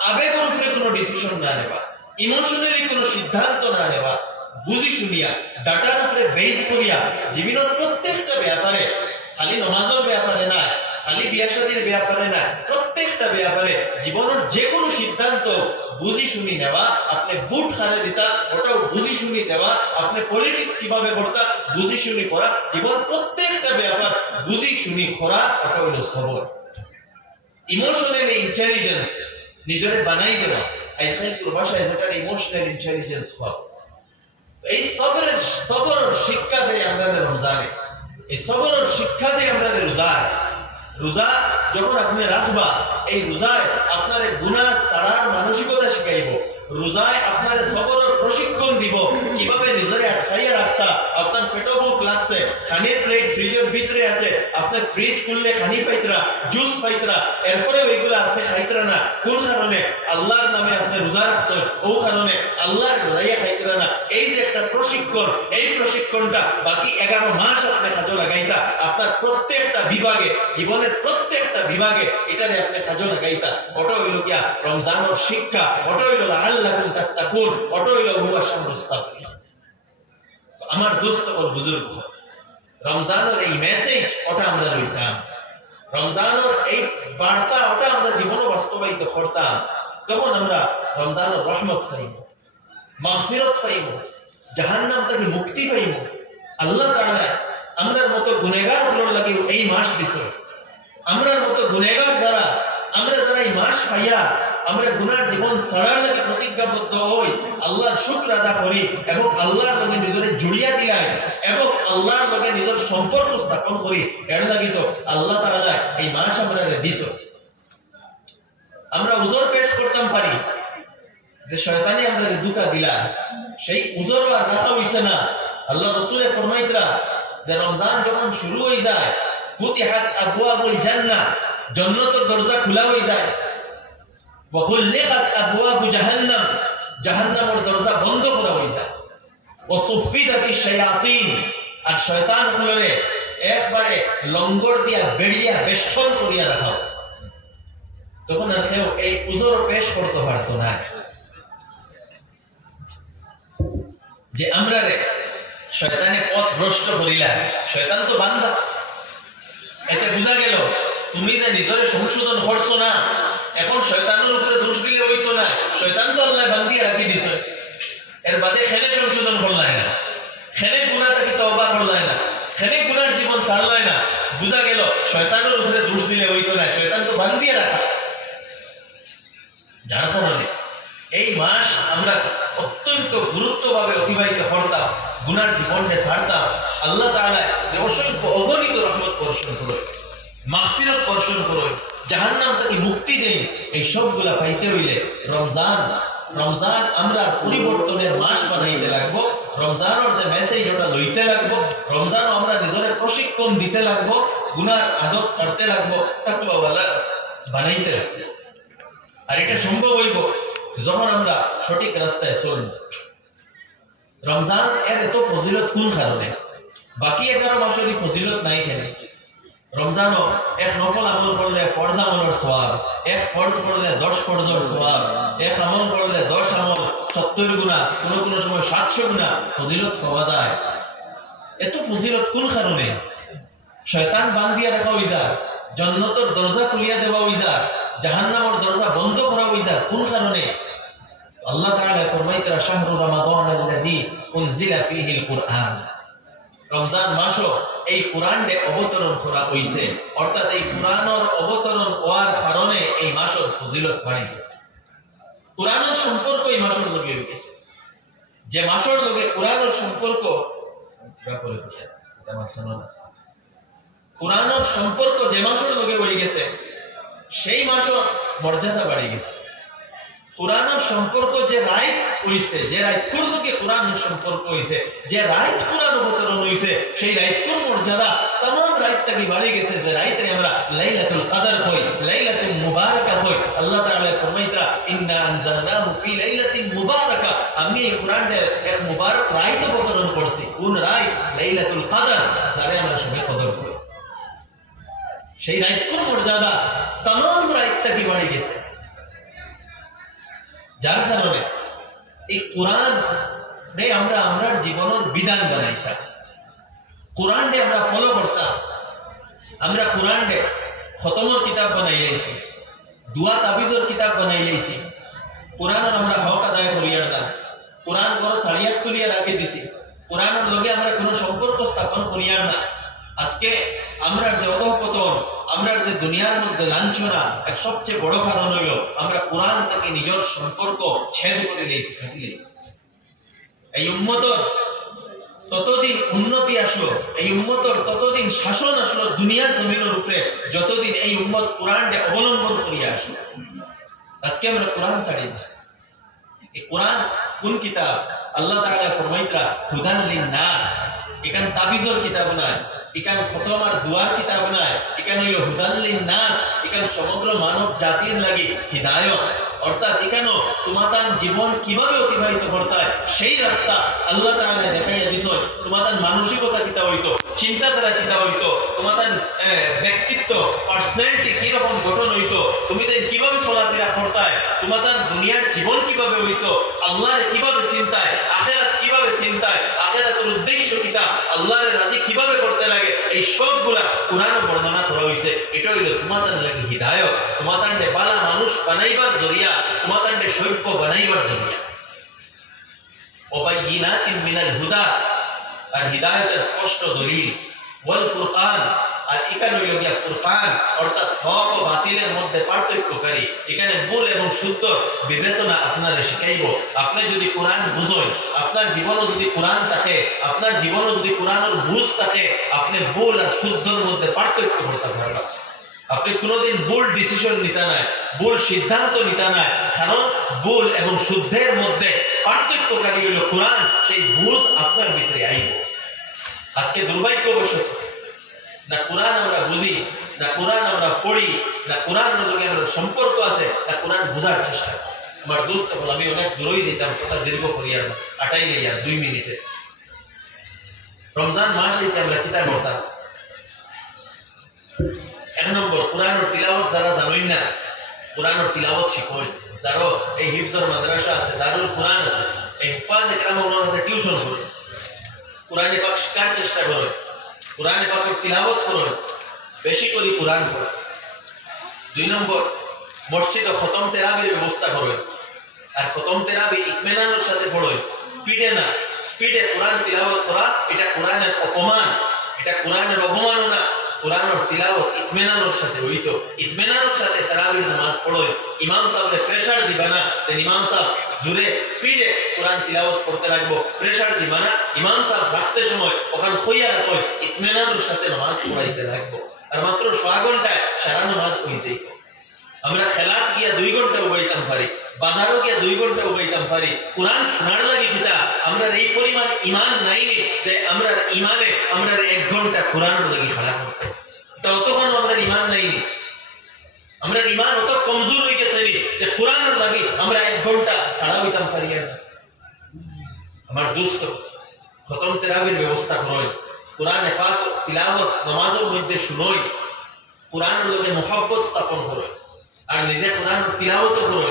আবেগের উপরে কোনো ডিসিশন না নেওয়া, ইমোশনালি কোনো সিদ্ধান্ত না নেওয়া, বুঝি শুনিয়া ডাটার উপরে বেস করিয়া জীবনের প্রত্যেকটা ব্যাপারে, খালি নমাজের ব্যাপারে না, খালি বিয়া শাদীর ব্যাপারে না, প্রত্যেকটা ব্যাপারে জীবনের যে কোনো সিদ্ধান্ত বুঝি শুনি নেওয়া। আপনি বুট হারে দিতা, ওটাও বুঝি শুনি দেওয়া। আপনি পলিটিক্স কিভাবে করতা, বুঝি শুনি করা। জীবন প্রত্যেকটা ব্যাপার বুঝি শুনি করা, ওটা হইল সবর। ইমোশনাল ইন্টেলিজেন্স নিজের বানাই দেওয়া, আজকাল ভাষায় যেটা ইমোশনাল ইন্টেলিজেন্স হওয়া। এই সবরের শিক্ষা দেয় আমরা রমজানে, এই সবরের শিক্ষা দেয় আমরা রোজায়। রোজা যখন আপনি রাখবা, এই রোজায় আপনার গুনাহ ছাড়ার মানসিকতা শিখাইব, রোজায় আপনার সবরের প্রশিক্ষণ দিব, কিভাবে নিজের আটকাইয়া রাখতা। আপনার পেটে ভুক লাগছে, খানির প্লেট ফ্রিজের ভিতরে আছে, আপনি ফ্রিজ খুললে খানি পাইতরা, জুস পাইতরা, এরপরে ওইগুলো আপনি খাইতরা না। কোন কারণে? আল্লাহর নামে আপনি রোজা রাখছেন, ও কারণে আল্লাহর ডরাইয়া খাইতরা না। এই যে একটা প্রশিক্ষণ, এই প্রশিক্ষণটা বাকি 11 মাস আপনি কাজে লাগাইতা। আপনার প্রত্যেকটা বিভাগে, জীবনের প্রত্যেকটা বিভাগে এটারে আপনি কাজে লাগাইতা। ওটা হইল গিয়া রমজানের শিক্ষা, ওটা হইল লাআল্লাকুম তাত্তাকুন, ওটা হইল হুয়া শামরুস সাবর। আমার দোস্ত ও বুজুর্গ, রমজানের এই মেসেজ ওটা আমরা লইতাম, রমজানের এই বার্তা ওটা আমরা জীবনে বাস্তবায়িত করতাম। তখন আমরা রমজানের রহমত পাইব, মাগফিরাত পাইব, জাহান্নাম থেকে মুক্তি পাইব। আল্লাহ তাআলা আমরার মতো গুনাহগার হলোর লাগি এই মাস দিছে। আমরার মতো গুনাহগার যারা, আমরা যারা এই মাস পাইয়া আমরা গুনার জীবন ছাড়ার লাগি প্রতিজ্ঞাবদ্ধ হই, আল্লাহর শুকর আদা করি এবং আল্লাহর লগে নিজরে জড়িয়া দিলাই এবং আল্লাহর লগে নিজের সম্পর্ক স্থাপন করি, এর লাগি তো আল্লাহ তাআলা এই মাস আমরারে দিছে। আমরা উজর পেশ করতাম পারি যে শয়তানি আমরারে দুকা দিলা, সেই উজর আর রাখা হইছে না। আল্লাহ রাসূল ফরমাইতরা যে রমজান যখন শুরু হয়ে যায়, ফুতিহাত আবওয়াবুল জান্নাহ, জান্নাতের দরজা খোলা হয়ে যায়। ওয়া গুলিকাত আবওয়াবু জাহান্নাম, জাহান্নামের দরজা বন্ধ করা হয়ে যায়। ওয়া সুফিদাতিশ শায়াতিন, আর শয়তান গুলোরে একবারে লঙ্গর দিয়া বেড়িয়া বেষ্টন করিয়া রাখা। তখন আর কেউ এই উজর পেশ করতে পারতো না যে আমরা রে শয়তানে পথ ভ্রষ্ট করিলা। শয়তান তো বান্দা, এতে বোঝা গেল তুমি যে নিজরে সংশোধন করছো না, এখন শয়তানের উপরে দোষ দিলে হইতো না। শয়তান তো আল্লাহ বান্দিয়া রাখি দিছে, এর বাদে খেলে সংশোধন করলাই না, খেলে গুনাহ থেকে তওবা করলাই না, খেলে গুনার জীবন ছাড়লাই না। বোঝা গেল শয়তানের উপরে দোষ দিলে হইতো না, শয়তান তো বান্দিয়া রাখা। যার কারণে এই মাস আমরা অত্যন্ত গুরুত্বভাবে অতিবাহিত করতাম, গুনার জীবনকে ছাড়তাম। আল্লাহ তাআলা যে অসংখ্য অগণিত রহমত বর্ষণ করে, মাগফিরাত বর্ষণ করে, জাহান্নাম থেকে মুক্তি দেয়, এই সবগুলা পাইতে হইলে রমজান আমরা পরিবর্তনের মাস বানাইতে লাগবো। রমজানের যে মেসেজ ওটা লইতে লাগবো, রমজান আমরা নিজের প্রশিক্ষণ দিতে লাগবো, গুনার আদত ছাড়তে লাগবো, তাকওয়াওয়ালা বানাইতে লাগবো। আর এটা সম্ভব হইব যখন আমরা সঠিক রাস্তায় চলব। রমজান এর এত ফজিলত কোন কারণে? বাকি 11 মাসেরই ফজিলত নাই কেন? রমজানও এক নফল আমল করলে ফরজ আমলের সওয়াব, এক ফরজ করলে 10 ফরজের সওয়াব, এক আমল করলে 10 আমল 70 গুণা, কোন সময় 700 গুণা ফজিলত পাওয়া যায়। এত ফজিলত কোন কারণে? শয়তান বান্ধিয়া রাখা হইজা, জান্নাতের দরজা খুলিয়া দেওয়া হইজা, জাহান্নামের দরজা বন্ধ করা হইজা কোন কারণে? আল্লাহ তাআলা ফরমাইতরা শাহরু রমাদান আল্লাযী উনজিলা ফীহিল কুরআন। রমজান মাসও এই কোরআনে অবতরণ করা হইছে, অর্থাৎ এই কোরআনের অবতরণ হওয়ার কারণে এই মাসের ফজিলত বাড়ি গেছে। কোরআনের সম্পর্ক এই মাসের লগে হয়ে গেছে। যে মাসের লগে কোরআনের সম্পর্ক, কোরআনের সম্পর্ক যে মাসের লগে হয়ে গেছে সেই মাসের মর্যাদা বাড়ি গেছে। কোরআনের সম্পর্ক যে রাইত হইছে, যে রাইতকুর লগে কোরআনের সম্পর্ক হইছে, যে রাইত কোরআন অবতরণ হইছে, সেই রাইতকুর মর্যাদা तमाम রাইত থেকে বাড়ি গেছে। যে রাইতে আমরা লাইলাতুল কদর কই, লাইলাতুল মুবারাকা কই। আল্লাহ তাআলা ফরমাইতরা ইন্না আনজালনাহু ফি লাইলাতিন মুবারাকা, আমি এই কোরআনের এক মুবারক রাইত অবতরণ করছি। কোন রাইত? লাইলাতুল কদর, যারে আমরা সবাই কদর করি। সেই রাইতকুর মর্যাদা तमाम রাইত থেকে বাড়ি গেছে। যার কারণে এই কোরআন আমরা আমার জীবনের বিধান বানাইতাম, কোরআনকে আমরা ফলো করতাম। আমরা কোরআনকে খতমের কিতাব বানাই লাইছি, দুয়া তাবিজের কিতাব বানাই লাইছি। কোরআনের আমরা হক আদায় করিয়া না, কোরআন বড় তাড়িয়া তুলিয়া রাখি দিছি। কোরআনের লগে আমরা কোনো সম্পর্ক স্থাপন করিয়া না। আজকে আমরা যে অধঃপতন, আমরা যে দুনিয়ার মধ্যে লাঞ্ছনা, এক সবচেয়ে বড় কারণ হইল আমরা কোরআন থেকে নিজের সম্পর্ক ছেদ করে দিয়েছি, কাটি দিয়েছি। এই উম্মতের ততদিন উন্নতি আসলো, এই উম্মতের ততদিন শাসন আসলো দুনিয়ার জমিনের উপরে, যতদিন এই উম্মত কোরআনকে অবলম্বন করিয়া আসলো। আজকে আমরা কোরআন ছাড়িয়ে দিচ্ছি। এই কোরআন কোন কিতাব? আল্লাহ তাআলা ফরমাইতরা হুদান লিন-নাস। এখান তাবিজের কিতাব নয়, এখান খতম আর দুয়ার কিতাব নয়, এখান হইল হুদান লিন-নাস। এখান সমগ্র মানব জাতির লাগি হিদায়াত, অর্থাৎ এখানে তোমাদের জীবন কিভাবে অতিবাহিত করতে হয় সেই রাস্তা আল্লাহ তাআলা দেখাইয়া দিছেন। তোমাদের মানসিকতা কিতা হইতো, চিন্তাধারা কিতা হইতো, তোমাদের ব্যক্তিত্ব পার্সোনালিটি কি রকম গঠন হইতো, তুমি কিভাবে চলাফেরা করতে হয়, তোমাদের দুনিয়ার জীবন কিভাবে হইতো, আল্লাহর কিভাবে চিন্তায়, আখিরাত কিভাবে চিন্তায়, আখিরাতের উদ্দেশ্য কিতা, আল্লাহর রাজি কিভাবে করতে লাগে, এই সবগুলা কোরআনে বর্ণনা করা হইছে। এটা হইল তোমাদের লাগি হিদায়াত, তোমাদের বালা মানুষ বানাইবার জরিয়া, তোমাদের সভ্য বানাইবার জরিয়া। ওয়াবাইয়িনাতিন মিনাল হুদা, আর হিদায়াতের স্পষ্ট দলিল। ওয়াল ফুরকান, আর এখানে হইল গিয়া ফুরকান, অর্থাৎ হক ও বাতিলের মধ্যে পার্থক্যকারী। এখানে ভুল এবং শুদ্ধ বিবেচনা আপনারা শিখাইব। আপনি যদি কোরআন বুঝেন, আপনার জীবনে যদি কোরআন থাকে, আপনার জীবনে যদি কোরআনের বুঝ থাকে, আপনি ভুল আর শুদ্ধর মধ্যে পার্থক্য করতে পারবেন। আপনি কোনোদিন ভুল ডিসিশন নিতে নাই, ভুল সিদ্ধান্ত নিতে নাই, কারণ ভুল এবং শুদ্ধের মধ্যে পার্থক্যকারী হইল কোরআন। সেই বুঝ আপনার ভিতরে আইব। আজকে দুর্ভাগ্যবশত না কোরআন আমরা বুঝি, না কোরআন আমরা পড়ি, না কোরআন লগে আমাদের সম্পর্ক আছে, না কোরআন বুঝার চেষ্টা। আমার দোস্ত বল, আমি অনেক দূরই যেতাম, কথা দীর্ঘ করিয়া আটাই নেই আর 2 মিনিটে। রমজান মাস এসে আমরা কিতাব পড়তাম। 1 নম্বর, কোরআনের তিলাওয়াত যারা জানেন না, কোরআনের তিলাওয়াত শিখুন। যারা এই হিফজের মাদ্রাসা আছে, দারুল কোরআন আছে, এই হিফাজে কেরাম ওনার কাছে টিউশন করে কোরআনে পাক শিখার চেষ্টা করে, কোরআনে পাকের তিলাওয়াত করুন, বেশি করে কোরআন পড়ুন। 2 নম্বর, মসজিদে খতম তেরাবির ব্যবস্থা করুন। আর খতম তেরাবি ইতমিনানের সাথে পড়ুন, স্পিডে না। স্পিডে কোরআন তিলাওয়াত করা এটা কোরআনের অপমান, এটা কোরআনের অবমাননা। কোরআনের তিলাওয়াত ইতমিনানের সাথে হইতো, ইতমিনানের সাথে তারাবির নামাজ পড়ুন। ইমাম সাহেবকে প্রেসার দিবা না যে ইমাম সাহেব জোরে স্পিডে কোরআন তিলাওয়াত করতে লাগবো, প্রেসার দিবা না। ইমাম সাহেব রাখতে সময় ওখানে হইয়া রাখো, ইতমিনানের সাথে নামাজ পড়াইতে লাগবো। আর মাত্র 6 ঘন্টায় সারা নামাজ হয়ে যাইত। আমরা খেলাত গিয়া 2 ঘন্টা উবাইতাম পারি, বাজারও গিয়া 2 ঘন্টা উবাইতাম পারি। কোরআন শোনার লাগি কিতা আমরা এই পরিমাণ ইমান নাইনি যে আমরা ইমানে আমরা 1 ঘন্টা কোরআনের লাগি খেলা করতে, ততক্ষণ আমরা ইমান নাইনি। আমরা ইমান অত কমজোর হয়ে গেছে যে কোরআনের লাগি আমরা 1 ঘন্টা খেলা হইতাম পারি না। আমার দোস্ত খতম তেরাবির ব্যবস্থা করেন, কোরআনে পাক তিলাওয়াত নামাজের মধ্যে শুনোই, কোরআনের লগে মহব্বত স্থাপন করো, আর নিজে কোরআন তিলাওয়াত করো,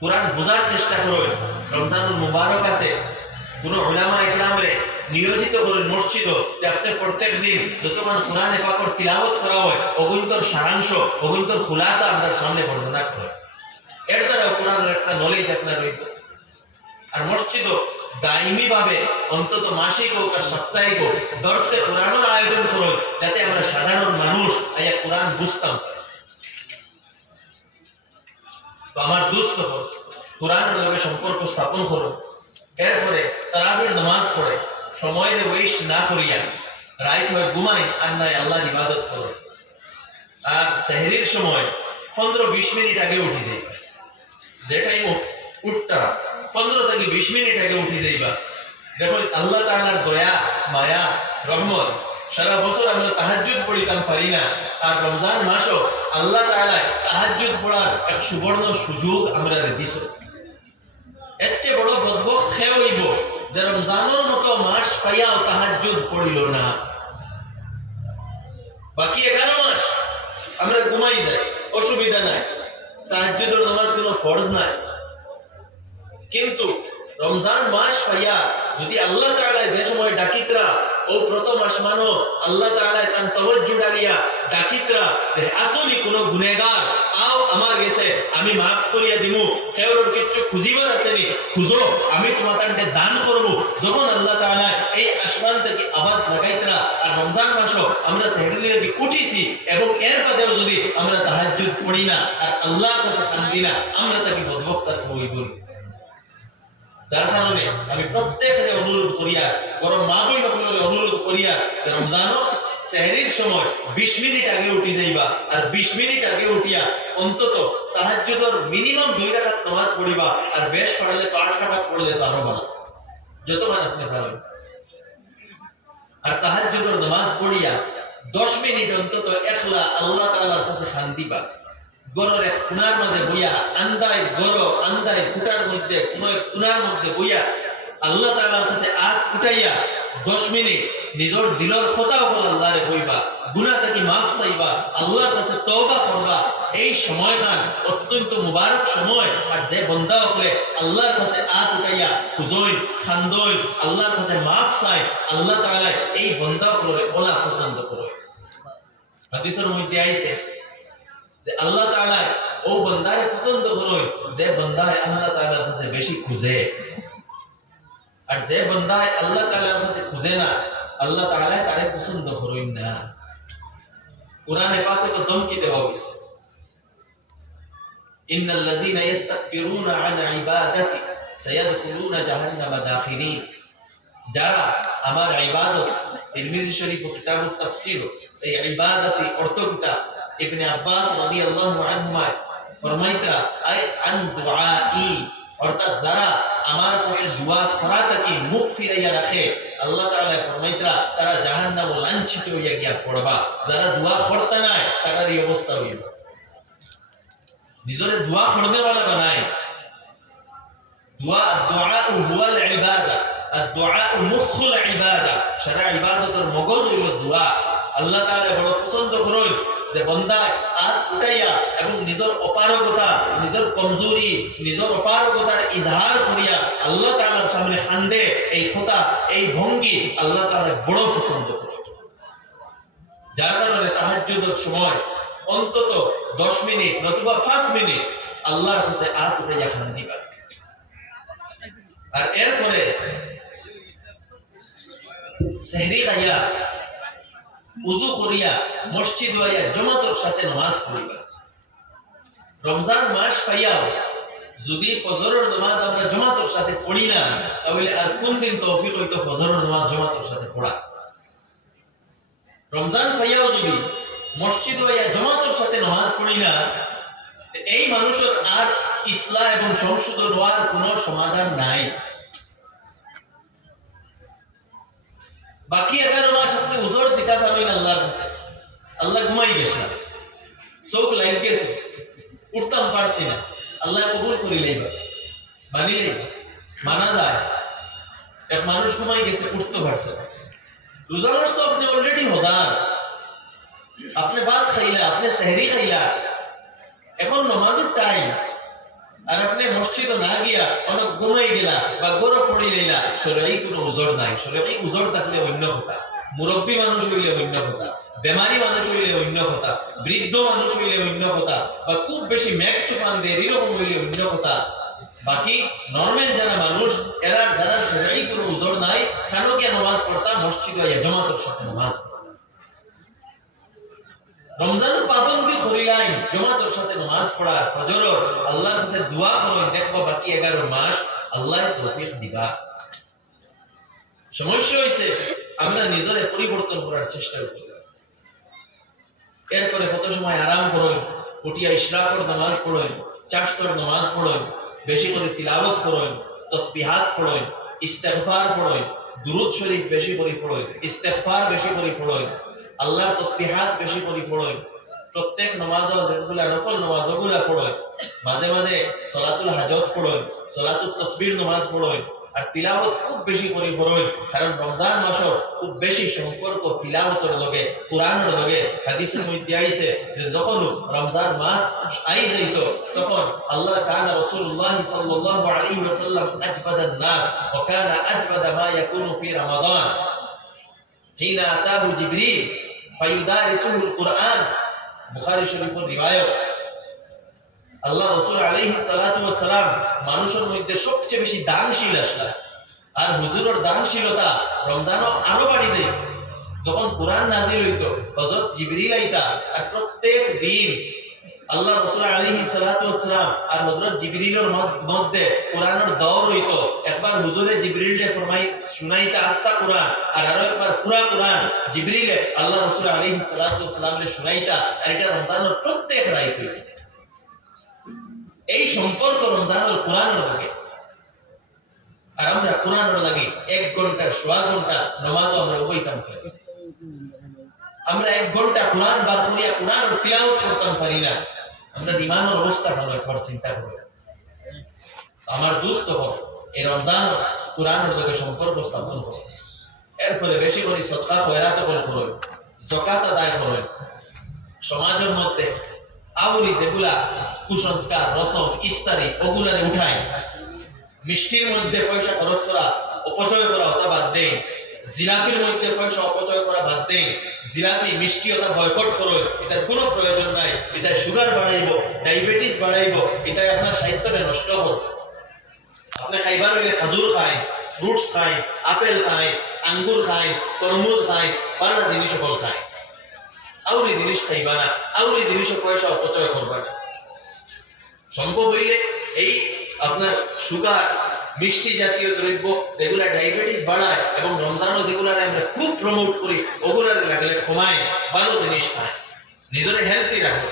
কোরআন বোঝার চেষ্টা করো। রমজানুল মুবারক আছে, কোন উলামা ইকরামরে নিয়োজিত করেন মসজিদ যে আপনি প্রত্যেক দিন যতক্ষণ কোরআনে পাকের তিলাওয়াত করা হয় অগুন্তর সারাংশ, অগুন্তর খুলাসা আপনার সামনে বর্ণনা করে। এর দ্বারা কোরআনের একটা নলেজ আপনার রইত। আর মসজিদ দাইমি ভাবে অন্তত মাসিক হোক আর সাপ্তাহিক হোক দর্শে কোরআনের আয়োজন করো, যাতে আমরা সাধারণ মানুষ আইয়া কোরআন বুঝতাম। তো আমার দুস্থ কোরআনের লগে সম্পর্ক স্থাপন করো। এরপরে তারাবির নামাজ পড়ে সময়ের ওয়েস্ট না করিয়া রাইত হয়ে ঘুমাই আর নাই আল্লাহর ইবাদত করো। আর সেহরির সময় 15-20 মিনিট আগে উঠি যাইবা, যে টাইম উঠটা 15 থেকে 20 মিনিট আগে উঠি যাইবা। দেখো আল্লাহ তাআলার দয়া মায়া রহমত, সারা বছর আমরা তাহাজ্জুদ পড়িতাম পারি না, আর রমজান মাসও আল্লাহ তাআলা তাহাজ্জুদ পড়ার এক সুবর্ণ সুযোগ আমরা দিছ। এর চেয়ে বড় বদবখত খেয়ে হইব যে রমজানের মতো মাস পাইয়াও তাহাজ্জুদ পড়িল না। বাকি 11 মাস আমরা ঘুমাই যাই, অসুবিধা নাই, তাহাজ্জুদের নামাজ কোনো ফরজ নাই। কিন্তু রমজান মাস পাইয়া যদি আল্লাহ তাআলা যে সময় ডাকিতরা ও প্রথম আসমানো আল্লাহ তাআলা তার তাওজ্জু ডালিয়া ডাকিতরা যে আসলি কোন গুনাহগার আও আমার গেছে আমি maaf করিয়া দিমু, কেউর কিছু খুঁজিবার আসেনি খুঁজো আমি তোমাকে দান করব। যখন আল্লাহ তাআলা এই আসমান থেকে আওয়াজ লাগাইতরা আর রমজান মাসও আমরা সেহরি থেকে উঠিছি এবং এর বাদেও যদি আমরা তাহাজ্জুদ পড়ি না আর আল্লাহর কাছে কান্দি না, আমরা তাকে বদবখতার হইব। যার কারণে আমি প্রত্যেকের অনুরোধ করিয়া বড় মা বই সকলের অনুরোধ করিয়া যে রমজানও সেহরির সময় 20 মিনিট আগে উঠি যাইবা, আর 20 মিনিট আগে উঠিয়া অন্তত তাহাজ্জুদের মিনিমাম 2 রাকাত নামাজ পড়িবা, আর বেশ পড়লে তো 8 রাকাত পড়লে তো আরো ভালো, যত মান আপনি পারেন। আর তাহাজ্জুদের নামাজ পড়িয়া 10 মিনিট অন্তত একলা আল্লাহ তাআলার কাছে শান্তি পা। গরের এক কোণার মাঝে বইয়া আন্দায় গর আন্দায় ফুটার মধ্যে কোন এক কোণার মধ্যে বইয়া আল্লাহ তাআলার কাছে হাত উঠাইয়া 10 মিনিট নিজের দিলের কথা বল আল্লাহরে কইবা, গুনাহ থেকে maaf চাইবা, আল্লাহর কাছে তওবা করবা। এই সময়খান অত্যন্ত মুবারক সময়। আর যে বান্দা হলে আল্লাহর কাছে হাত উঠাইয়া খুঁজই খান্দই আল্লাহর কাছে maaf চাই, আল্লাহ তাআলা এই বান্দা করে ওলা পছন্দ করে। হাদিসের মধ্যে আইছে যে আল্লাহ তাআলা ও বান্দারে পছন্দ করে যে বান্দারে আল্লাহ তাআলার কাছে বেশি খুঁজে, আর যে বান্দায় আল্লাহ তাআলার কাছে খুঁজে না আল্লাহ তাআলা তারে পছন্দ করেন না। কোরআনে পাকে তো ধমকি দেওয়া হয়েছে, ইন্নাল লাযিনা ইস্তাকবিরুনা আন ইবাদাতি সায়াদখুলুনা জাহান্নামা দাখিরিন। যারা আমার ইবাদত, তিরমিজি শরীফ ও কিতাবুত তাফসীর এই ইবাদতি অর্থ কিতাব ইবনে আব্বাস রাদিয়াল্লাহু আনহুমা ফরমাইতা আই আন দুআই, অর্থাৎ যারা আমার কাছে দোয়া করা থাকি মুখ ফিরাইয়া রাখে আল্লাহ তাআলা ফরমাইতা তারা জাহান্নাম লাঞ্ছিত হইয়া গিয়া পড়বা। যারা দোয়া করতে নাই তাদের এই অবস্থা হইব। নিজরে দোয়া করতে वाला বানায়। দোয়া হুয়াল ইবাদা, আর দোয়া মুখুল ইবাদা। সারা ইবাদতের মগজ হইল দোয়া। আল্লাহ তাআলা বড় পছন্দ করেন যে বান্দা হাত উঠাইয়া এবং নিজের অপারগতা, নিজের কমজোরি, নিজের অপারগতার ইজহার করিয়া আল্লাহ তাআলার সামনে খান্দে। এই কথা এই ভঙ্গি আল্লাহ তাআলা বড় পছন্দ করেন। যার কারণে তাহাজ্জুদের সময় অন্তত 10 মিনিট নতুবা 5 মিনিট আল্লাহর কাছে হাত উঠাইয়া খান্দিবা। আর এরপরে সেহরি খাইয়া উযু করিয়া মসজিদ হইয়া জামাতের সাথে নামাজ পড়িবা। রমজান মাস পাইয়াও যদি ফজরের নামাজ আমরা জামাতের সাথে পড়ি না, তাহলে আর কোন দিন তৌফিক হইতো ফজরের নামাজ জামাতের সাথে পড়া? রমজান পাইয়াও যদি মসজিদ হইয়া জামাতের সাথে নামাজ পড়ি না, এই মানুষের আর ইসলাম এবং সংশোধন হওয়ার কোনো সমাধান নাই। বাকি 11 মাস আপনি হুজুর দিতে পারবেন আল্লাহর কাছে। আল্লাহ ঘুমাই গেছে না, চোখ লাইট গেছে, উঠতাম পারছি না, আল্লাহ কবুল করি লাইবা, মানি লাইবা, মানা যায়। এক মানুষ ঘুমাই গেছে, উঠতে পারছে না, রোজা মাস তো আপনি অলরেডি হজান, আপনি ভাত খাইলা, আপনি সেহরি খাইলা, এখন নামাজের টাইম, আর আপনি মসজিদে না গিয়া অনেক ঘুমাই গেলা বা গরম পড়ি গেলা, শরীরে কোনো উজর নাই। শরীরে উজর থাকলে অন্য কথা, মুরব্বী মানুষ হইলে অন্য কথা, বেমারি মানুষ হইলে অন্য কথা, বৃদ্ধ মানুষ হইলে অন্য কথা, বা খুব বেশি মেঘ তুফান দিয়ে এরকম হইলে অন্য কথা। বাকি নর্মাল যারা মানুষ, এরা যারা শরীরে কোনো উজর নাই, কেন কে নামাজ পড়তা, মসজিদে জামাতের সাথে নামাজ পড়তা। রমজানের পাবন্দি করিলাই জামাতের সাথে নামাজ পড়া, ফজর আল্লাহর কাছে দোয়া করেন, দেখবা বাকি 11 মাস আল্লাহ তৌফিক দিবা। সমস্যা হইছে আমরা নিজের পরিবর্তন করার চেষ্টা করি, এরপরে কত সময় আরাম করেন, উঠিয়া ইশরাকের নামাজ পড়েন, চারস্তর নামাজ পড়েন, বেশি করে তিলাওয়াত করেন, তাসবিহাত পড়েন, ইস্তিগফার পড়েন, দুরূদ শরীফ বেশি করে পড়েন, ইস্তিগফার বেশি করে পড়েন, আল্লাহর তাসবিহাত বেশি করে পড়েন, প্রত্যেক নামাজও যেগুলা নফল নামাজগুলা পড়েন, মাঝে মাঝে সালাতুল হাজত পড়েন, সালাতুত তাসবিহ নামাজ পড়েন, আর তিলাওয়াত খুব বেশি করে পড়েন। কারণ রমজান মাসের খুব বেশি সম্পর্ক তিলাওয়াতের লগে, কোরআনের লগে। হাদিসের মধ্যে আইছে যে যখন রমজান মাস আই যাইতো তখন আল্লাহ কানা রাসূলুল্লাহ সাল্লাল্লাহু আলাইহি ওয়াসাল্লাম আজবাদান নাস ওয়া কানা আজবাদা মা ইয়াকুনু ফি রমাদান হিনা আতাহু জিবরিল ফায়ুদারিসুহুল কুরআন। বুখারী শরীফের রিওয়ায়াত। আল্লাহ রাসূল আলাইহিস সালাতু ওয়াস সালাম মানুষের মধ্যে সবচেয়ে বেশি দানশীল আসলা, আর হুজুরের দানশীলতা রমজানও আরো বাড়ি যায়। যখন কোরআন নাজিল হইতো, হযরত জিবরিল আইতা, আর প্রত্যেক দিন আল্লাহ রাসূল আলাইহিস সালাতু ওয়াস সালাম আর হযরত জিবরিলের মধ্যে কোরআনের দৌর হইতো। একবার হুজুরে জিবরিলকে ফরমাই শুনাইতা আস্তা কোরআন, আর আরো একবার পুরা কোরআন জিবরিলে আল্লাহ রাসূল আলাইহিস সালাতু ওয়াস সালামকে শুনাইতা। আর এটা রমজানের প্রত্যেক রাত হইতো। এই সম্পর্ক রমজানের কোরআনের লাগে। আর আমরা কোরআনের লাগে 1 ঘন্টা, 1.5 ঘন্টা নামাজও আমরা বইতাম পারি। আমরা 1 ঘন্টা কোরআন বাদ করিয়া কোরআনের তিলাওয়াত করতাম পারি না। আমরা ইমানের অবস্থা ভালো একবার চিন্তা করি। আমার দোস্ত হোক, এই রমজান কোরআনের লগে সম্পর্ক স্থাপন করো। এরপরে বেশি করে সদকা খয়রাত করো, যাকাত আদায় করো। সমাজের মধ্যে আউরি যেগুলা কুসংস্কার, রসম, ইস্তারি ওগুলারে উঠায়। মিষ্টির মধ্যে পয়সা খরচ করা, অপচয় করা ওটা বাদ দেন। জিলাপির মধ্যে পয়সা অপচয় করা বাদ দেন। জিলাপি মিষ্টি ওটা বয়কট করো, এটার কোনো প্রয়োজন নাই। এটা সুগার বাড়াইব, ডায়াবেটিস বাড়াইব, এটা আপনার স্বাস্থ্যকে নষ্ট করবে। আপনি খাইবার হইলে খাজুর খায়, ফ্রুটস খায়, আপেল খায়, আঙ্গুর খায়, তরমুজ খায়, বাংলা জিনিস সকল খায়। আউরি জিনিস খাইবা না, আউরি জিনিস পয়সা অপচয় করবা না। সম্ভব হইলে এই আপনার সুগার, মিষ্টি জাতীয় দ্রব্য যেগুলা ডায়াবেটিস বাড়ায় এবং রমজানও যেগুলারে আমরা খুব প্রমোট করি, ওগুলারে লাগলে কমায়, ভালো জিনিস খায়, নিজের হেলথি রাখো।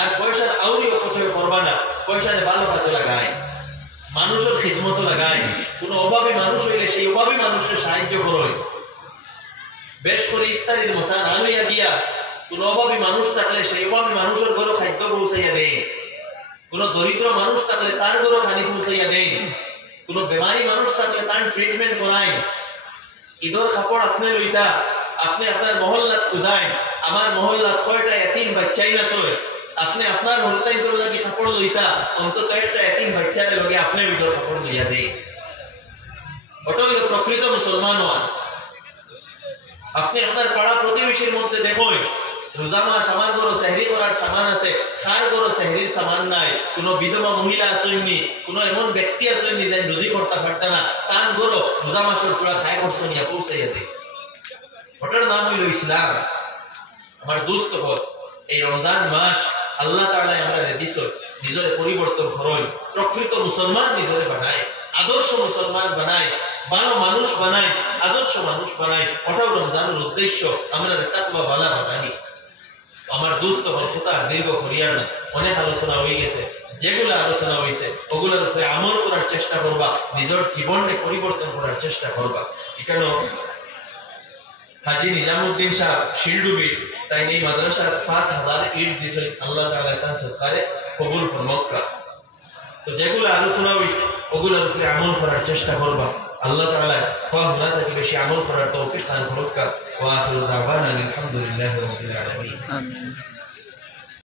আর পয়সার আউরি অপচয় করবা না, পয়সারে ভালো কাজে লাগায়, মানুষের খিদমত লাগায়। কোনো অভাবী মানুষ হইলে সেই অভাবী মানুষের সাহায্য করো। বেশ করে ইস্তারির মশা না লইয়া দিয়া কোন অভাবী মানুষ থাকলে সেই অভাবী মানুষের ঘরে খাদ্য পৌঁছাইয়া দেয়। কোন দরিদ্র মানুষ থাকলে তার ঘরে খানি পৌঁছাইয়া দেয়। কোন বেমারি মানুষ থাকলে তার ট্রিটমেন্ট করায়। ঈদের কাপড় আপনি লইতা, আপনি আপনার মহল্লাত খুঁজায়। আমার মহল্লাত 6টা এতিম বাচ্চাই না চলে, আপনি আপনার হলতাই করে লাগি কাপড় লইতা, অন্তত একটা এতিম বাচ্চারে লগে আপনি ঈদের কাপড় লইয়া দেয়। ওটা হইল প্রকৃত মুসলমান হওয়া। আপনি আপনার পাড়া প্রতিবেশীর মধ্যে দেখুন, রোজা মাস আমার ঘরে সেহরি করার সামান আছে, কার ঘরে সেহরির সামান নাই। কোন বিধবা মহিলা আসেননি, কোন এমন ব্যক্তি আসেননি যে রুজি করতে পারত না, তার ঘরে রোজা মাসের চূড়া খায় করতে নিয়ে পৌঁছাইয়া দেয়। ওটার নাম হইল ইসলাম। আমার দোস্ত হল, এই রমজান মাস আল্লাহ তাআলা আমরা দিছ, নিজের পরিবর্তন করই, প্রকৃত মুসলমান নিজের বানায়, আদর্শ মুসলমান বানায়, ভালো মানুষ বানায়, আদর্শ মানুষ বানায়। ওটাও রমজানের উদ্দেশ্য। আমরা তাকওয়া ভালো বানাই। আমার দোস্ত কথা দীর্ঘ করিয়ার না, অনেক আলোচনা হয়ে গেছে। যেগুলো আলোচনা হয়েছে ওগুলোর উপরে আমল করার চেষ্টা করবা, নিজের জীবনকে পরিবর্তন করার চেষ্টা করবা। কেন হাজি নিজামুদ্দিন সাহেব শিলডুবি তাই এই মাদ্রাসার 5000 ইট দিয়েছেন, আল্লাহ তাআলা তার সরকারে কবুল ফরমাক। তো যেগুলো আলোচনা হয়েছে ওগুলোর উপরে আমল করার চেষ্টা করবা। আল্লাহ তাআলা ফাহমা থেকে বেশি আমল করার তৌফিক দান করুক। ওয়া আখিরু দাওয়ানা আলহামদুলিল্লাহি রাব্বিল আলামিন। আমিন।